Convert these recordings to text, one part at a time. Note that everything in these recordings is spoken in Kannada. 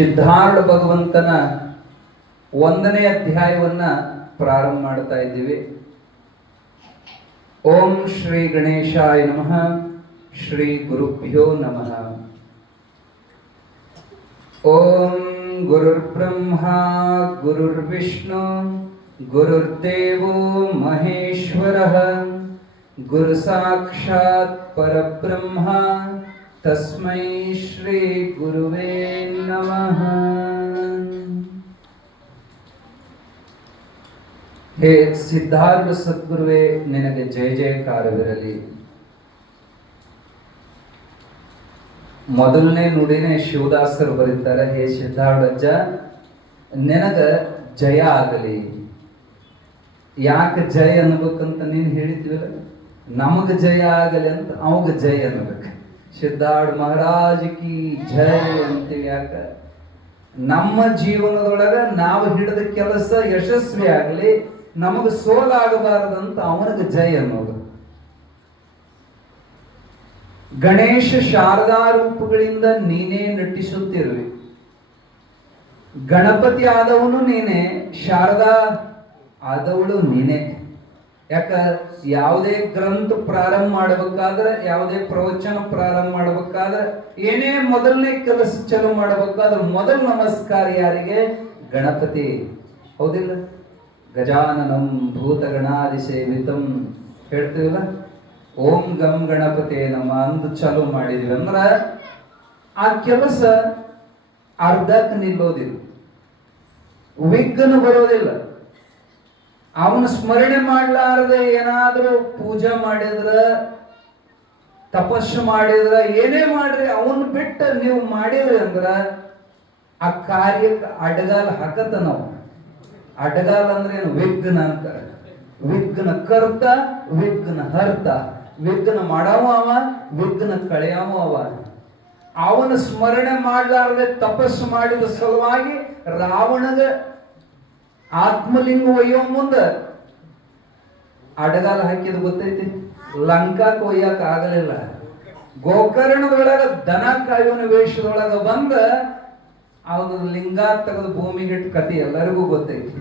ಸಿದ್ಧಾರೂಢ ಭಗವಂತನ 1ನೇ ಅಧ್ಯಾಯವನ್ನ ಪ್ರಾರಂಭ ಮಾಡ್ತಾ ಇದ್ದೀವಿ. ಓಂ ಶ್ರೀ ಗಣೇಶಾಯ ನಮಃ. ಶ್ರೀ ಗುರುಭ್ಯೋ ನಮಃ. ಓಂ ಗುರುರ್ಬ್ರಹ್ಮ ಗುರುರ್ವಿಷ್ಣು ಗುರುರ್ದೇವೋ ಮಹೇಶ್ವರಃ ಗುರು ಸಾಕ್ಷಾತ್ ಪರಬ್ರಹ್ಮ ತಸ್ಮೈ ಶ್ರೀ ಗುರುವೇ ನಮಃ. ಹೇ ಸಿದ್ಧಾರೂಢ ಸದ್ಗುರುವೇ, ನಿನಗೆ ಜಯ ಜಯಕಾರವಿರಲಿ. ಮೊದಲನೇ ನುಡಿನೇ ಶಿವದಾಸರು ಬರೀತಾರೆ, ಹೇ ಸಿದ್ಧಾರೂಢಜ್ಜ ನಿನಗ ಜಯ ಆಗಲಿ. ಯಾಕೆ ಜಯ ಅನ್ಬೇಕಂತ ನೀನು ಹೇಳಿದ್ವಿಲ್ಲ, ನಮಗ ಜಯ ಆಗಲಿ ಅಂತ ಅವಾಗ ಜಯ ಅನ್ಬೇಕು. ಸಿದ್ಧಾರೂಢ ಮಹಾರಾಜ್ ಕಿ ಜಯ ಅಂತೀವಿ. ಯಾಕ ನಮ್ಮ ಜೀವನದೊಳಗ ನಾವು ಹಿಡಿದ ಕೆಲಸ ಯಶಸ್ವಿ ಆಗಲಿ, ನಮಗ ಸೋಲಾಗಬಾರದಂತ ಅವನಿಗೆ ಜಯ ಅನ್ನೋದು. ಗಣೇಶ ಶಾರದಾ ರೂಪಗಳಿಂದ ನೀನೇ ನಟಿಸುತ್ತಿರುವೆ. ಗಣಪತಿ ಆದವನು ನೀನೆ, ಶಾರದಾ ಆದವಳು ನೀನೆ. ಯಾಕ ಯಾವುದೇ ಗ್ರಂಥ ಪ್ರಾರಂಭ ಮಾಡಬೇಕಾದ್ರೆ, ಯಾವುದೇ ಪ್ರವಚನ ಪ್ರಾರಂಭ ಮಾಡಬೇಕಾದ್ರೆ, ಏನೇ ಮೊದಲನೇ ಕೆಲಸ ಚಲೋ ಮಾಡಬೇಕಾದ್ರೆ ಮೊದಲ ನಮಸ್ಕಾರ ಯಾರಿಗೆ? ಗಣಪತಿ. ಹೌದಿಲ್ಲ? ಗಜಾನನಂ ಭೂತಗಣಾದಿ ಸೇವಿತಂ ಹೇಳ್ತೀವಲ್ಲ. ಓಂ ಗಂ ಗಣಪತಿ ನಮ್ಮ ಅಂದು ಚಾಲು ಮಾಡಿದ್ವಿ ಅಂದ್ರ ಆ ಕೆಲಸ ಅರ್ಧಕ್ಕೆ ನಿಲ್ಲೋದಿಲ್ಲ, ವಿಘ್ನ ಬರೋದಿಲ್ಲ. ಅವನ ಸ್ಮರಣೆ ಮಾಡ್ಲಾರದೆ ಏನಾದ್ರೂ ಪೂಜೆ ಮಾಡಿದ್ರ, ತಪಸ್ಸು ಮಾಡಿದ್ರ, ಏನೇ ಮಾಡ್ರಿ ಅವನ್ ಬಿಟ್ಟು ನೀವು ಮಾಡಿದ್ರಿ ಅಂದ್ರ ಆ ಕಾರ್ಯಕ್ಕೆ ಅಡ್ಗಾಲ ಹಾಕತ್ತ. ನಾವು ಅಡ್ಗಾಲ ಅಂದ್ರೆ ಏನು? ವಿಘ್ನ ಅಂತಾರೆ. ವಿಘ್ನ ಕರ್ತ, ವಿಘ್ನ ಹರ್ತ. ವಿಘ್ನ ಮಾಡವ ಅವ, ವಿಘ್ನ ಕಳೆಯವ ಅವ. ಅವನ ಸ್ಮರಣೆ ಮಾಡ್ಲಾರದೆ ತಪಸ್ಸು ಮಾಡಿದ ಸಲುವಾಗಿ ರಾವಣಗ ಆತ್ಮಲಿಂಗ ಒಯ್ಯೋ ಮುಂದ ಅಡಗಾಲ ಹಾಕಿದ ಗೊತ್ತೈತಿ. ಲಂಕಾಕ್ ಒಯ್ಯಕ್ ಆಗಲಿಲ್ಲ. ಗೋಕರ್ಣದೊಳಗ ದನ ಕಾಯೋನ ವೇಷದೊಳಗ ಬಂದ ಅವನ ಲಿಂಗ ತೆಗೆದು ಭೂಮಿಗಿಟ್ಟು ಕತಿ ಎಲ್ಲರಿಗೂ ಗೊತ್ತೈತಿ.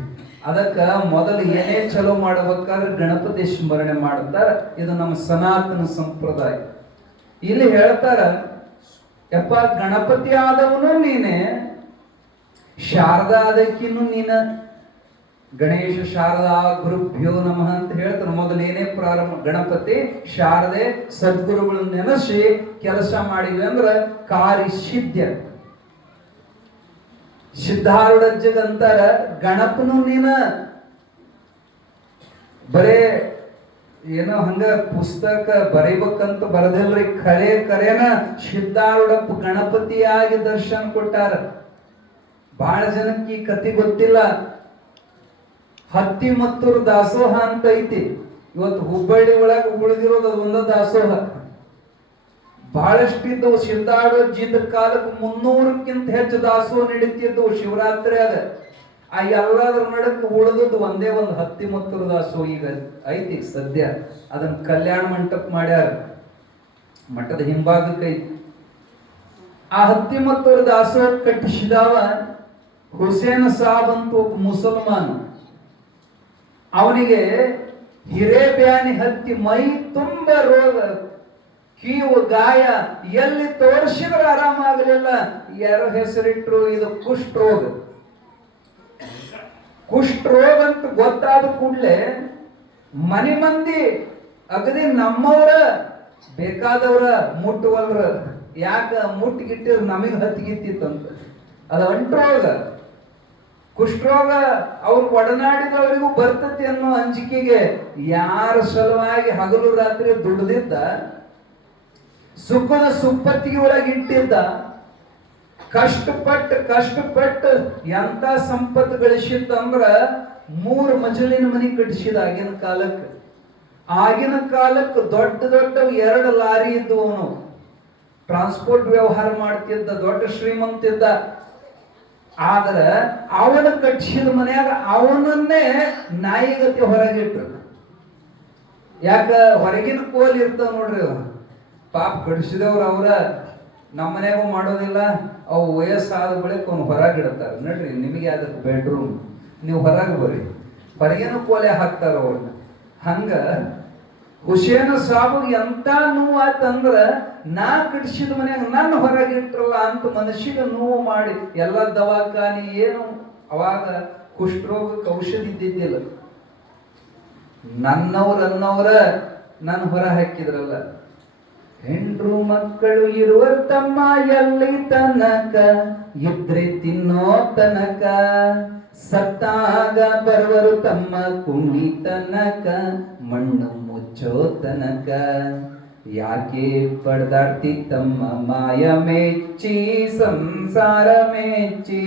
ಅದಕ್ಕ ಮೊದಲು ಏನೇ ಚಲೋ ಮಾಡಬೇಕಾದ್ರೆ ಗಣಪತಿ ಸ್ಮರಣೆ ಮಾಡ್ತಾರ. ಇದು ನಮ್ಮ ಸನಾತನ ಸಂಪ್ರದಾಯ. ಇಲ್ಲಿ ಹೇಳ್ತಾರ, ಯಪ್ಪ ಗಣಪತಿ ಆದವನು ನೀನೆ, ಶಾರದಾ ಆದಕ್ಕಿನ್ನು ನೀನ. ಗಣೇಶ ಶಾರದಾ ಗುರುಭ್ಯೋ ನಮಃ ಅಂತ ಹೇಳ್ತಾರೆ. ಮೊದಲು ಏನೇ ಪ್ರಾರಂಭ, ಗಣಪತಿ ಶಾರದೆ ಸದ್ಗುರುಗಳನ್ನ ನೆನೆಸಿ ಕೆಲಸ ಮಾಡಿದ್ವಿ ಅಂದ್ರೆ ಕಾರ್ಯ ಸಿದ್ಧ. ಸಿದ್ಧಾರೂಢಜ್ಜಗಂತಾರ ಗಣಪನು ನೀನ. ಬರೇ ಏನೋ ಹಂಗ ಪುಸ್ತಕ ಬರೀಬೇಕಂತ ಬರದಿಲ್ರಿ, ಕರೇನ ಸಿದ್ಧಾರೂಢಪ್ಪ ಗಣಪತಿಯಾಗಿ ದರ್ಶನ ಕೊಟ್ಟಾರ. ಬಹಳ ಜನಕ್ಕೆ ಈ ಕತಿ ಗೊತ್ತಿಲ್ಲ. ಹತ್ತಿ ಮತ್ತೂರು ದಾಸೋಹ ಅಂತ ಐತಿ. ಇವತ್ತು ಹುಬ್ಬಳ್ಳಿ ಒಳಗೆ ಉಳಿದಿರೋದು ಅದು ಒಂದ ದಾಸೋಹ. ಬಹಳಷ್ಟಿದ್ದವು. ಸಿದ್ಧಾರೂಢಜ್ಜಿದ ಕಾಲಕ್ಕೆ 300ಕ್ಕಿಂತ ಹೆಚ್ಚು ದಾಸೋಹ ನಡೀತಿದ್ದವು ಶಿವರಾತ್ರಿಯಾಗ. ಆ ಎಲ್ಲಾದ್ರ ನಡಕ್ಕೆ ಉಳಿದದ್ದು ಒಂದೇ ಒಂದು ಹತ್ತಿ ಮತ್ತೂರು ದಾಸೋಹ ಈಗ ಐತಿ ಸದ್ಯ. ಅದನ್ನ ಕಲ್ಯಾಣ ಮಂಟಪ ಮಾಡ್ಯಾರ, ಮಠದ ಹಿಂಭಾಗಕ್ಕೆ ಐತಿ. ಆ ಹತ್ತಿ ಮತ್ತೂರು ದಾಸೋಹ ಕಟ್ಟಿಸಿದವ ಹುಸೇನ್ ಸಾಬ್ ಅಂತ ಒಬ್ಬ ಮುಸಲ್ಮಾನ್. ಅವನಿಗೆ ಹಿರೇಬ್ಯಾನಿ ಹತ್ತಿ ಮೈ ತುಂಬ ರೋಗ, ಕೀವು ಗಾಯ, ಎಲ್ಲಿ ತೋರಿಸಿದ್ರೆ ಆರಾಮಾಗಲಿಲ್ಲ. ಯಾರೋ ಹೆಸರಿಟ್ರು ಇದು ಕುಷ್ಠರೋಗ. ಕುಷ್ಠರೋಗ ಅಂತ ಗೊತ್ತಾದ ಕೂಡಲೇ ಮನೆ ಮಂದಿ ಅಗದಿ ನಮ್ಮವ್ರ ಬೇಕಾದವ್ರ ಮುಟ್ಟುವಲ್ರ. ಯಾಕ ಮುಟ್ಟಿಗಿಟ್ಟಿರ್ ನಮಗ್ ಹತ್ತಿಗಿತ್ತಿತ್ತಂತ. ಅದು ಅಂಟ್ರೋಗ, ಕುಷ್ಠರೋಗ. ಅವ್ರ ಒಡನಾಡಿದವರಿಗೂ ಬರ್ತತಿ ಅನ್ನೋ ಅಂಜಿಕೆಗೆ ಯಾರ ಸಲುವಾಗಿ ಹಗಲು ರಾತ್ರಿ ದುಡ್ದಿದ್ದ, ಸುಖದ ಸುಪ್ಪತ್ತಿಗೆ ಒಳಗೆ ಇಟ್ಟಿದ್ದ, ಕಷ್ಟಪಟ್ಟು ಎಂತ ಸಂಪತ್ತು ಗಳಿಸಿದ್ದಂದ್ರ 3 ಮಜಲಿನ ಮನೆ ಕಟ್ಟಿಸಿದ. ಆಗಿನ ಕಾಲಕ್ಕೆ ದೊಡ್ಡ 2 ಲಾರಿ ಇದ್ದವನು. ಟ್ರಾನ್ಸ್ಪೋರ್ಟ್ ವ್ಯವಹಾರ ಮಾಡ್ತಿದ್ದ, ದೊಡ್ಡ ಶ್ರೀಮಂತಿದ್ದ. ಆದ್ರೆ ಅವನ ಕಟ್ಟಿಸಿದ ಮನೆಯಾಗ ಅವನನ್ನೇ ನಾಯಿಗತಿ ಹೊರಗಿಟ್ರು. ಯಾಕ? ಹೊರಗಿನ ಕೋಲ್ ಇರ್ತಾವ ನೋಡ್ರಿ, ಪಾಪ ಕಡಿಸಿದವ್ರು ಅವ್ರ ನಮ್ಮ ಮನೆಗೂ ಮಾಡೋದಿಲ್ಲ. ಅವು ವಯಸ್ಸಾದ ಬಳಿಕ ಅವ್ನು ಹೊರಗಿಡ್ತಾರೆ. ನೋಡ್ರಿ, ನಿಮಗೆ ಅದಕ್ಕೆ ಬೆಡ್ರೂಮ್, ನೀವು ಹೊರಗೆ ಬರ್ರಿ, ಹೊರಗೇನು ಕೋಲೆ ಹಾಕ್ತಾರ ಅವ್ರನ್ನ. ಹಂಗ ಹುಸೇನ ಸಾಬು ಎಂತ ನೋವು ಆತಂದ್ರ ನಾ ಕಟ್ಸಿದ ಮನ್ಯಾಗ ನನ್ನ ಹೊರಗಿಟ್ರಲ್ಲ ಅಂತ ಮನುಷ್ಯಗೆ ನೋವು ಮಾಡಿ ಎಲ್ಲ ದವಾಖಾನಿ ಏನು. ಅವಾಗ ಕುಷ್ಠರೋಗಕ್ಕೆ ಔಷಧಿ ಇದ್ದಿದ್ದಿಲ್ಲ. ನನ್ನವ್ರ ನನ್ನ ಹೊರ ಹಾಕಿದ್ರಲ್ಲ. ಹೆಂಡ್ರು ಮಕ್ಕಳು ಇರುವರ್ ತಮ್ಮ ಎಲ್ಲಿ ತನಕ, ಇದ್ರೆ ತಿನ್ನೋ ತನಕ, ಸತ್ತಾಗ ಬರುವರು ತಮ್ಮ ಕುಣಿ ತನಕ, ಮಣ್ಣು ಮುಚ್ಚೋ ತನಕ. ಯಾಕೆ ಪಡ್ದಾಡ್ತಿ ತಮ್ಮ ಮಾಯ ಮೆಚ್ಚಿ, ಸಂಸಾರ ಮೆಚ್ಚಿ,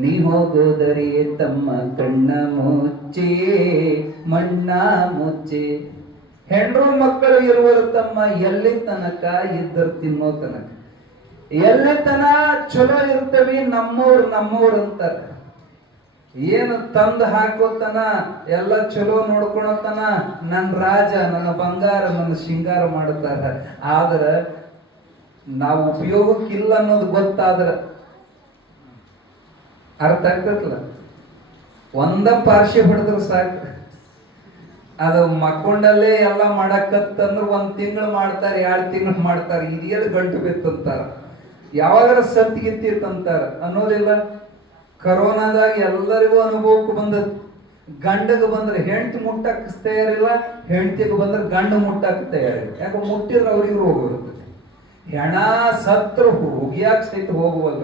ನೀ ಹೋಗೋದರಿ ತಮ್ಮ ಕಣ್ಣ ಮುಚ್ಚಿ, ಮಣ್ಣ ಮುಚ್ಚಿ. ಹೆಣ್ರು ಮಕ್ಕಳು ಇರುವರು ತಮ್ಮ ಎಲ್ಲಿ ತನಕ, ಇದ್ದರು ತಿನ್ನೋ ತನಕ. ಎಲ್ಲಿ ತನ ಚಲೋ ಇರ್ತವಿ, ನಮ್ಮವ್ರು ಅಂತಾರ. ಏನು ತಂದು ಹಾಕೋತನ, ಎಲ್ಲ ಚಲೋ ನೋಡ್ಕೊಳತನ, ನನ್ನ ರಾಜ, ನನ್ನ ಬಂಗಾರ, ನನ್ನ ಶೃಂಗಾರ ಮಾಡುತ್ತಾರ. ಆದ್ರ ನಾವು ಉಪಯೋಗಕ್ಕಿಲ್ಲ ಅನ್ನೋದು ಗೊತ್ತಾದ್ರ ಅರ್ಥ ಆಗ್ತದಲ್ಲ. ಒಂದ ಪಾರ್ಶ್ವ ಹೊಡೆದ್ರು ಸಾಕು. ಅದು ಮಕ್ಕೊಂಡಲ್ಲೇ ಎಲ್ಲ ಮಾಡಕತ್ತಂದ್ರೆ 1 ತಿಂಗಳು ಮಾಡ್ತಾರೆ, 2 ತಿಂಗಳು ಮಾಡ್ತಾರೆ. ಇದೇನು ಗಂಟು ಬಿತ್ತಂತಾರ, ಯಾವಾಗಾರ ಸತ್ತಿಗಿತ್ತಿತ್ತಂತಾರ ಅನ್ನೋದಿಲ್ಲ. ಕರೋನಾದಾಗ ಎಲ್ಲರಿಗೂ ಅನುಭವಕ್ಕೆ ಬಂದದ್ದು. ಗಂಡಗೆ ಬಂದ್ರೆ ಹೆಂಡತಿ ಮುಟ್ಟಕ್ಕೆ ತಯಾರಿಲ್ಲ, ಹೆಂಡತಿಗೆ ಬಂದ್ರೆ ಗಂಡ ಮುಟ್ಟಕ್ಕೆ ತಯಾರಿಲ್ಲ. ಯಾಕೆ ಮುಟ್ಟಿದ್ರೆ ಅವ್ರಿಗೆ ರೋಗ ಬರ್ತದೆ. ಹೆಣ ಸತ್ರು ಹೋಗ್ಯಾಕ ಸಹಿತ ಹೋಗುವಲ್ಲ.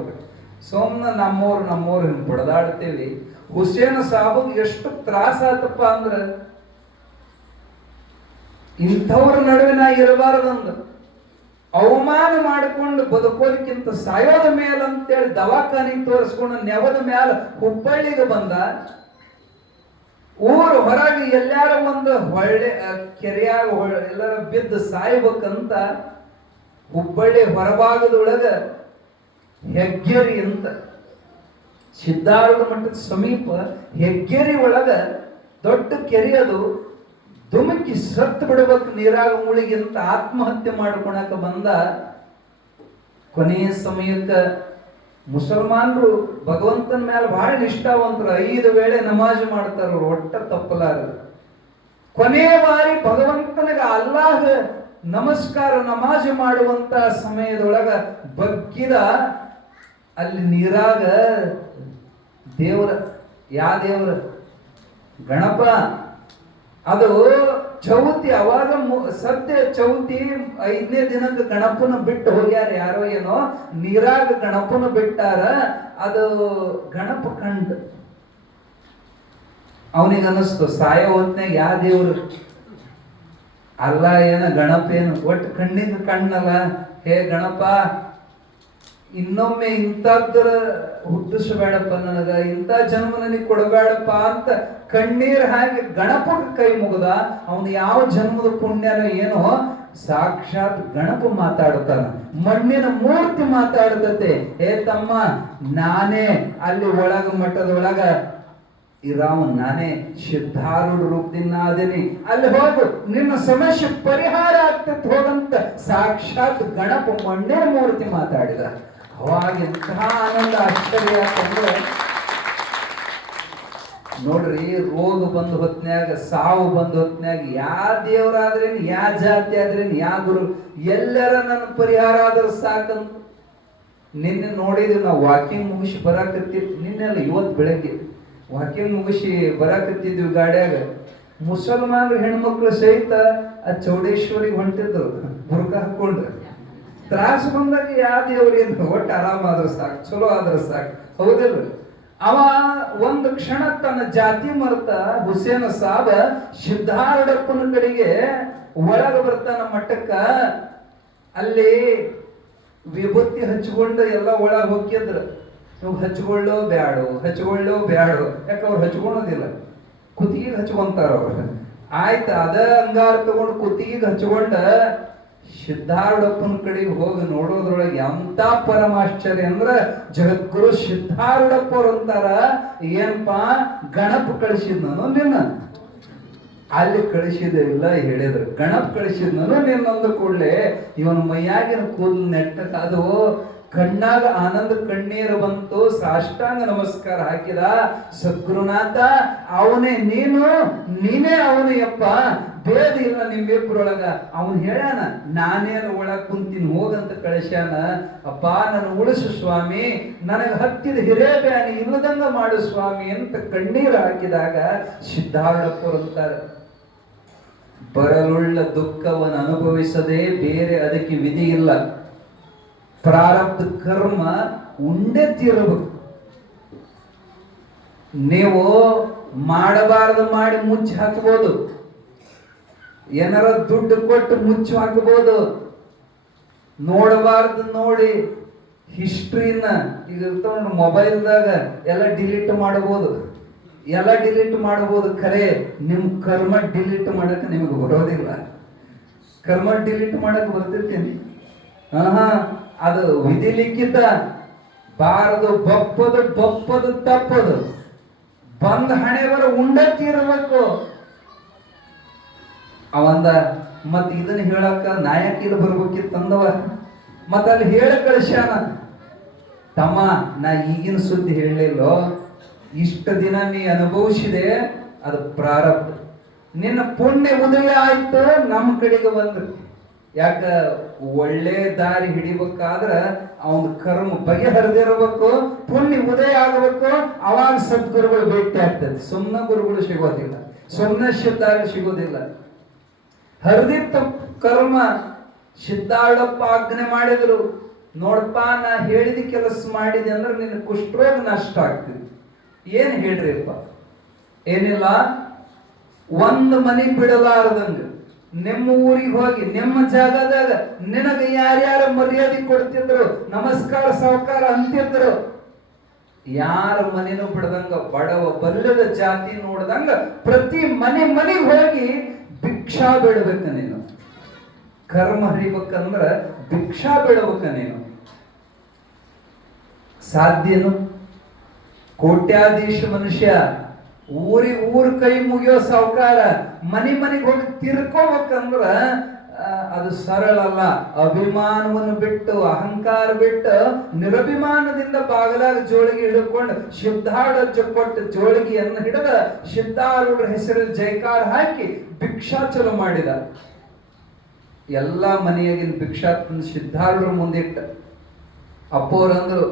ಸೋಮ್ನ ನಮ್ಮವ್ರು ಹಿಂಗೆ ಬಡದಾಡ್ತೇವಿ. ಹುಸೇನ ಸಾಬಗ್ ಎಷ್ಟು ತ್ರಾಸ ಆತಪ್ಪ ಅಂದ್ರೆ, ಇಂಥವ್ರ ನಡುವೆ ನಾ ಇರಬಾರದಂದ. ಅವಮಾನ ಮಾಡಿಕೊಂಡು ಬದುಕೋದಕ್ಕಿಂತ ಸಾಯೋದ ಮೇಲ ಅಂತೇಳಿ ದವಾಖಾನಿಗೆ ತೋರಿಸ್ಕೊಂಡು ನೆವದ ಮ್ಯಾಲ ಹುಬ್ಬಳ್ಳಿಗೆ ಬಂದ. ಊರು ಹೊರಗೆ ಎಲ್ಲಾರ ಒಂದು ಹೊಳ್ಳೆ ಕೆರೆಯಾಗ ಎಲ್ಲಾರ ಬಿದ್ದು ಸಾಯ್ಬೇಕಂತ ಹುಬ್ಬಳ್ಳಿ ಹೊರಭಾಗದೊಳಗ ಹೆಗ್ಗೇರಿ ಅಂತ, ಸಿದ್ಧಾರೂಢ ಮಠದ ಸಮೀಪ ಹೆಗ್ಗೇರಿ ಒಳಗ ದೊಡ್ಡ ಕೆರೆ. ಅದು ಧುಮುಕಿ ಸತ್ತು ಬಿಡ್ಬೇಕು ನೀರಾಗ ಮುಳುಗಿಂತ ಆತ್ಮಹತ್ಯೆ ಮಾಡ್ಕೊಳಕ ಬಂದ. ಕೊನೆಯ ಸಮಯಕ್ಕೆ ಮುಸಲ್ಮಾನರು ಭಗವಂತನ ಮೇಲೆ ಬಹಳ ನಿಷ್ಠಾವಂತರು. 5 ವೇಳೆ ನಮಾಜ್ ಮಾಡ್ತಾರ, ಒಟ್ಟ ತಪ್ಪಲಾರ. ಕೊನೆಯ ಬಾರಿ ಭಗವಂತನಿಗ ಅಲ್ಲಾಹ ನಮಸ್ಕಾರ ನಮಾಜ್ ಮಾಡುವಂತ ಸಮಯದೊಳಗ ಬಗ್ಗಿದ. ಅಲ್ಲಿ ನೀರಾಗ ದೇವರ, ದೇವರ ಗಣಪ. ಅದು ಚೌತಿ, ಅವಾಗ ಸದ್ಯ ಚೌತಿ 5ನೇ ದಿನಕ್ಕೆ ಗಣಪನ ಬಿಟ್ಟು ಹೋಗ್ಯಾರ. ಯಾರೋ ಏನೋ ನೀರಾಗ ಗಣಪನ ಬಿಟ್ಟಾರ. ಅದು ಗಣಪ ಕಂಡು ಅವನಿಗೆ ಅನಿಸ್ತು, ಸಾಯೋ ಹೊತ್ನಾಗ ದೇವ್ರು ಅಲ್ಲ, ಏನ ಗಣಪ ಏನು ಒಟ್ಟು ಕಣ್ಣಿಗೆ ಕಣ್ಣಲ್ಲ. ಹೇ ಗಣಪ, ಇನ್ನೊಮ್ಮೆ ಇಂಥದ್ರ ಹುಟ್ಟಿಸಬೇಡಪ್ಪ, ನನಗ ಇಂಥ ಜನ್ಮ ನನಗೆ ಕೊಡಬೇಡಪ್ಪ ಅಂತ ಕಣ್ಣೀರ್ ಹಾಕಿ ಗಣಪಕ್ಕೆ ಕೈ ಮುಗ್ದ. ಅವನು ಯಾವ ಜನ್ಮದ ಪುಣ್ಯನೋ ಏನೋ, ಸಾಕ್ಷಾತ್ ಗಣಪ ಮಾತಾಡ್ತಾನ, ಮಣ್ಣಿನ ಮೂರ್ತಿ ಮಾತಾಡ್ತತೆ. ಹೇ ತಮ್ಮ, ನಾನೇ ಅಲ್ಲಿ ಒಳಗ ಮಠದೊಳಗ ಇರಾಮ, ನಾನೇ ಸಿದ್ಧಾರೂಢ ರೂಪದಿಂದ ಅದೇನಿ, ಅಲ್ಲಿ ಹೋಗು, ನಿನ್ನ ಸಮಸ್ಯೆ ಪರಿಹಾರ ಆಗ್ತದೆ ಹೋಗಂತ ಸಾಕ್ಷಾತ್ ಗಣಪ ಮಣ್ಣಿನ ಮೂರ್ತಿ ಮಾತಾಡಿದ. ಅವಾಗ ಎಂತಹ ಆನಂದ, ಆಶ್ಚರ್ಯ ಅಂತಂದ್ರೆ ನೋಡ್ರಿ. ರೋಗ ಬಂದ ಹೊತ್ನ್ಯಾಗ, ಸಾವು ಬಂದ ಹೊತ್ನ್ಯಾಗ, ಯಾ ದೇವರಾದ್ರೇನು, ಯಾ ಜಾತಿ ಆದ್ರೇನು, ಯಾ ಗುರು, ಎಲ್ಲರ ನನ್ನ ಪರಿಹಾರ ಆದ್ರೆ ಸಾಕಂತ. ನಿನ್ನೆ ನೋಡಿದ್ವಿ ನಾವು, ವಾಕಿಂಗ್ ಮುಗಿಸಿ ಬರಾಕತ್ತಿದ್ವಿ. ನಿನ್ನೆಲ್ಲ ಇವತ್ತು ಬೆಳಗ್ಗೆ ವಾಕಿಂಗ್ ಮುಗಿಸಿ ಬರಾಕತ್ತಿದ್ವಿ ಗಾಡ್ಯಾಗ. ಮುಸಲ್ಮಾನರು ಹೆಣ್ಮಕ್ಳು ಸಹಿತ ಆ ಚೌಡೇಶ್ವರಿಗೆ ಹೊಂಟಿದ್ರು ಬುರ್ಕ ಹಾಕೊಂಡ್ರೆ. ತ್ರಾಸು ಬಂದಾಗ ಯಾವ ದೇವ್ರೇನು, ಒಟ್ಟು ಆರಾಮಾದ್ರೆ ಸಾಕು, ಚಲೋ ಆದ್ರೆ ಸಾಕು, ಹೌದಿಲ್ಲ? ಅವ ಒಂದು ಕ್ಷಣ ತನ್ನ ಜಾತಿ ಮರೆತ ಹುಸೇನ ಸಾಬ ಸಿದ್ಧಾರೂಢಪ್ಪನ ಕಡೆಗೆ ಒಳಗ ಬರ್ತಾನ ಮಠಕ್ಕ. ಅಲ್ಲಿ ವಿಭೂತಿ ಹಚ್ಕೊಂಡು ಎಲ್ಲ ಒಳಗ ಹೋಗಿದ್ರ. ನೀವು ಹಚ್ಕೊಳ್ಳೋ ಬ್ಯಾಡು, ಯಾಕೆ ಅವ್ರು ಹಚ್ಕೊಳ್ಳೋದಿಲ್ಲ, ಕುತ್ತಿಗೆ ಹಚ್ಕೊಂತಾರ ಅವ್ರು. ಆಯ್ತು, ಅದ ಅಂಗಾರ ತಗೊಂಡು ಕುತ್ತಿಗೆ ಹಚ್ಕೊಂಡ ಸಿದ್ಧಾರೂಢಪ್ಪನ ಕಡೆಗೆ ಹೋಗಿ ನೋಡೋದ್ರೊಳಗೆ ಎಂತ ಪರಮಾಶ್ಚರ್ಯ ಅಂದ್ರ, ಜಗದ್ಗುರು ಸಿದ್ಧಾರೂಢಪ್ಪ ಅವ್ರು ಅಂತಾರ, ಏನಪ್ಪಾ ಗಣಪ ಕಳಿಸಿದ್ ನಾನು ನಿನ್ನ. ಅಲ್ಲಿ ಕಳಿಸಿದಿಲ್ಲ ಹೇಳಿದ್ರು. ಗಣಪ್ ಕಳಿಸಿದ್ನನು ನಿನ್ನೊಂದು ಕೂಡಲೇ ಇವನ್ ಮೈಯಾಗಿನ ಕೂದಲು ನೆಟ್ಟಕ ಅದು ಕಣ್ಣಾಗ ಆನಂದ ಕಣ್ಣೀರು ಬಂತು. ಸಾಷ್ಟಾಂಗ ನಮಸ್ಕಾರ ಹಾಕಿದ. ಸದ್ಗುರುನಾಥ, ಅವನೇ ನೀನೇ ಅವನು ಯಪ್ಪ, ಭೇದ ಇಲ್ಲ ನಿಮ್ಮಿಬ್ಬರೊಳಗ. ಅವನ್ ಹೇಳ್ಯಾನ, ನಾನೇನು ಒಳಗ್ ಕುಂತೀನಿ ಹೋಗಂತ ಕಳಿಸ್ಯಾನ. ಅಪ್ಪ ನನ್ನ ಉಳಿಸು ಸ್ವಾಮಿ, ನನಗೆ ಹತ್ತಿದ ಹಿರೇಬ್ಯಾನಿ ಇಲ್ಲದಂಗ ಮಾಡು ಸ್ವಾಮಿ ಅಂತ ಕಣ್ಣೀರು ಹಾಕಿದಾಗ ಸಿದ್ಧಾರೂಢಪ್ಪರು ಅಂತಾರೆ, ಬರಲುಳ್ಳ ದುಃಖವನ್ನು ಅನುಭವಿಸದೆ ಬೇರೆ ಅದಕ್ಕೆ ವಿಧಿ ಇಲ್ಲ. ಪ್ರಾರಬ್ಧ ಕರ್ಮ ಉಂಡೆ ತೀರಬೇಕು. ನೀವು ಮಾಡಬಾರದು ಮಾಡಿ ಮುಚ್ಚಿ ಹಾಕಬಹುದು, ಏನಾರ ದುಡ್ಡು ಕೊಟ್ಟು ಮುಚ್ಚಿ ಹಾಕಬಹುದು, ನೋಡಬಾರ್ದು ನೋಡಿ ಹಿಸ್ಟ್ರಿನ ಈಗ ಇರ್ತಾವ ಮೊಬೈಲ್ದಾಗ ಎಲ್ಲ ಡಿಲೀಟ್ ಮಾಡಬಹುದು. ಖರೆ ನಿಮ್ ಕರ್ಮ ಡಿಲೀಟ್ ಮಾಡಕ್ಕೆ ನಿಮಗೆ ಬರೋದಿಲ್ಲ. ಕರ್ಮ ಡಿಲೀಟ್ ಮಾಡಕ್ ಬರ್ತಿರ್ತೀನಿ. ಅದು ವಿಧಿ ಲಿಖಿತ. ಬಾರದು ಬಪ್ಪದು ತಪ್ಪದು ಬಂದ ಹಣೆ ಬರ ಉಂಡತ್ತಿರ್ಬೇಕು. ಅವಂದ ಮತ್ ಇದನ್ನ ಹೇಳಕ್ಕ ನಾಯಕ ಇಲ್ಲಿ ಬರ್ಬೇಕಿತ್ತಂದವ. ಮತ್ತ ಅಲ್ಲಿ ಹೇಳ ಕಳಿಸ್ಯಾನ, ತಮ್ಮ ನಾ ಈಗಿನ ಸುದ್ದಿ ಹೇಳಲಿಲ್ಲೋ, ಇಷ್ಟ ದಿನ ನೀ ಅನುಭವಿಸಿದೆ, ಅದು ಪ್ರಾರಬ್ಧ. ನಿನ್ನ ಪುಣ್ಯ ಉದಯ ಆಯ್ತು, ನಮ್ಮ ಕಡೆಗೆ ಬಂದ್ರು. ಯಾಕ ಒಳ್ಳೆ ದಾರಿ ಹಿಡಿಬೇಕಾದ್ರ ಅವನ ಕರ್ಮ ಬಗೆಹರಿದಿರಬೇಕು, ಪುಣ್ಯ ಉದಯ ಆಗಬೇಕು. ಅವಾಗ ಸದ್ಗುರುಗಳು ಭೇಟಿ ಆಗ್ತದೆ. ಸುಮ್ಮನೆ ಗುರುಗಳು ಸಿಗೋದಿಲ್ಲ, ಸುಮ್ಮನೆ ಸಿದ್ಧಾರು ಸಿಗೋದಿಲ್ಲ. ಹರಿದಿತ್ತ ಕರ್ಮ ಸಿದ್ಧಾರೂಢಪ್ಪ ಆಜ್ಞೆ ಮಾಡಿದ್ರು, ನೋಡಪ್ಪ ನಾ ಹೇಳಿದ ಕೆಲಸ ಮಾಡಿದೆ ಅಂದ್ರೆ ನಿನ್ನ ಕುಷ್ಠರೋಗ ನಷ್ಟ ಆಗ್ತದೆ. ಏನ್ ಹೇಳ್ರಿಪ್ಪ? ಏನಿಲ್ಲ, ಒಂದು ಮನೆ ಬಿಡಲಾರದಂಗ ನಿಮ್ಮ ಊರಿಗೆ ಹೋಗಿ ನಿಮ್ಮ ಜಾಗದಾಗ ನಿನಗೆ ಯಾರ್ಯಾರ ಮರ್ಯಾದೆ ಕೊಡ್ತಿದ್ರು, ನಮಸ್ಕಾರ ಸಾವುಕಾರ ಅಂತಿದ್ರು, ಯಾರ ಮನೆನೂ ಬಿಡದಂಗ ಬಡವ ಬಲ್ಲದ ಜಾತಿ ನೋಡ್ದಂಗ ಪ್ರತಿ ಮನೆಗೆ ಹೋಗಿ ಭಿಕ್ಷಾ ಬೇಡಬೇಕ ನೀನು. ಕರ್ಮ ಹರಿಬೇಕಂದ್ರ ಭಿಕ್ಷಾ ಬೇಡಬೇಕ ನೀನು. ಸಾಧ್ಯನು? ಕೋಟ್ಯಾಧೀಶ ಮನುಷ್ಯ, ಊರು ಕೈ ಮುಗಿಯೋ ಸಾವುಕಾರ ಮನೆಗೆ ಹೋಗಿ ತಿರ್ಕೋಬೇಕಂದ್ರ ಅದು ಸರಳ ಅಲ್ಲ. ಅಭಿಮಾನವನ್ನು ಬಿಟ್ಟು, ಅಹಂಕಾರ ಬಿಟ್ಟು, ನಿರಭಿಮಾನದಿಂದ ಬಾಗಲಾಗ ಜೋಳಿಗೆ ಹಿಡ್ಕೊಂಡು ಸಿದ್ಧಾರೂಢ ಕೊಟ್ಟು ಜೋಳಿಗೆಯನ್ನು ಹಿಡಿದ ಸಿದ್ಧಾರೂಢರ ಹೆಸರಲ್ಲಿ ಜೈಕಾರ ಹಾಕಿ ಭಿಕ್ಷಾ ಚಲೋ ಮಾಡಿದ. ಎಲ್ಲಾ ಮನೆಯಾಗಿನ ಭಿಕ್ಷಾ ಸಿದ್ಧಾರೂಢರ ಮುಂದಿಟ್ಟ. ಅಪ್ಪೋರಂದ್ರು,